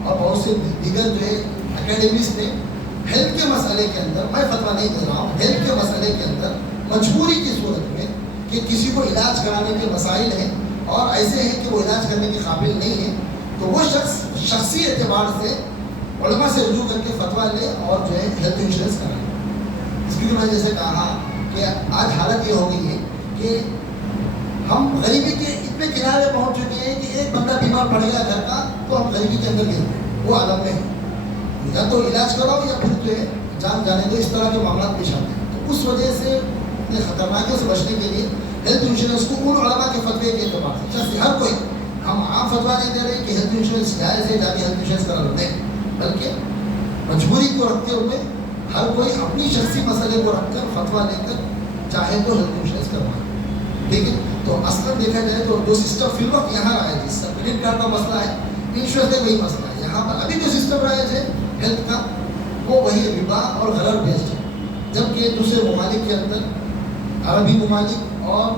اور بہت سے دیگر جو ہے اکیڈمیز نے ہیلتھ کے مسئلے کے اندر, میں فتویٰ نہیں دے رہا ہوں, ہیلتھ کے مسئلے کے اندر مجبوری کی صورت میں کہ کسی کو علاج کرانے کے مسائل ہیں اور ایسے ہیں کہ وہ علاج کرنے کے قابل نہیں ہے, تو وہ شخص شخصی اعتبار سے علماء سے رجوع کر کے فتویٰ لے اور جو ہے ہیلتھ انشورنس کرائے. اس کی میں جیسے کہا کہ آج حالت یہ ہو گئی ہے کہ ہم غریبی کے اتنے کنارے پہنچ چکے ہیں کہ ایک بندہ بیمار پڑ گیا گھر کا تو ہم غریبی کے اندر گئے, وہ عالم میں ہے, یا تو علاج کراؤ یا پھر جو ہے جان جانے دو, اس طرح کے معاملات پیش آتے ہیں. تو اس وجہ سے اتنے خطرناکیوں سے بچنے کے لیے ہیلتھ انشورنس کو ان علماء کے فتوے کے اعتبار سے, جیسے ہر کوئی, ہم عام فتویٰ نہیں دے رہے کہ ہیلتھ انشورنس جائز ہے, جا کے ہیلتھ انشورنس کرا لو, نہیں, بلکہ مجبوری کو رکھتے ہوئے ہر کوئی اپنی شخصی مسئلے کو رکھ کر فتویٰ لے کر چاہے تو ہیلتھ انشورنس کروائے, ٹھیک ہے. تو اصل دیکھا جائے تو جو سسٹم فی الوقت یہاں رائج ہے, کریڈٹ کارڈ کا مسئلہ ہے, انشورنس کا وہی مسئلہ ہے. یہاں پر ابھی جو سسٹم رائج ہے ہیلتھ کا وہ وہی ربا اور غرر بیسڈ ہے, جبکہ دوسرے ممالک کے اندر, عربی ممالک اور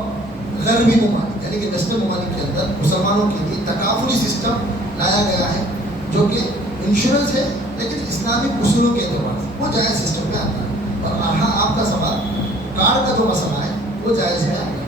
غربی ممالک یعنی کہ ویسٹرن ممالک کے اندر مسلمانوں کے لیے تکافلی سسٹم لایا گیا ہے جو کہ انشورنس ہے لیکن اسلامک اصولوں کے اعتبار سے وہ جائز سسٹم میں آتا ہے. اور ہاں آپ کا سوال کارڈ کا جو مسئلہ ہے وہ جائز میں آتا ہے.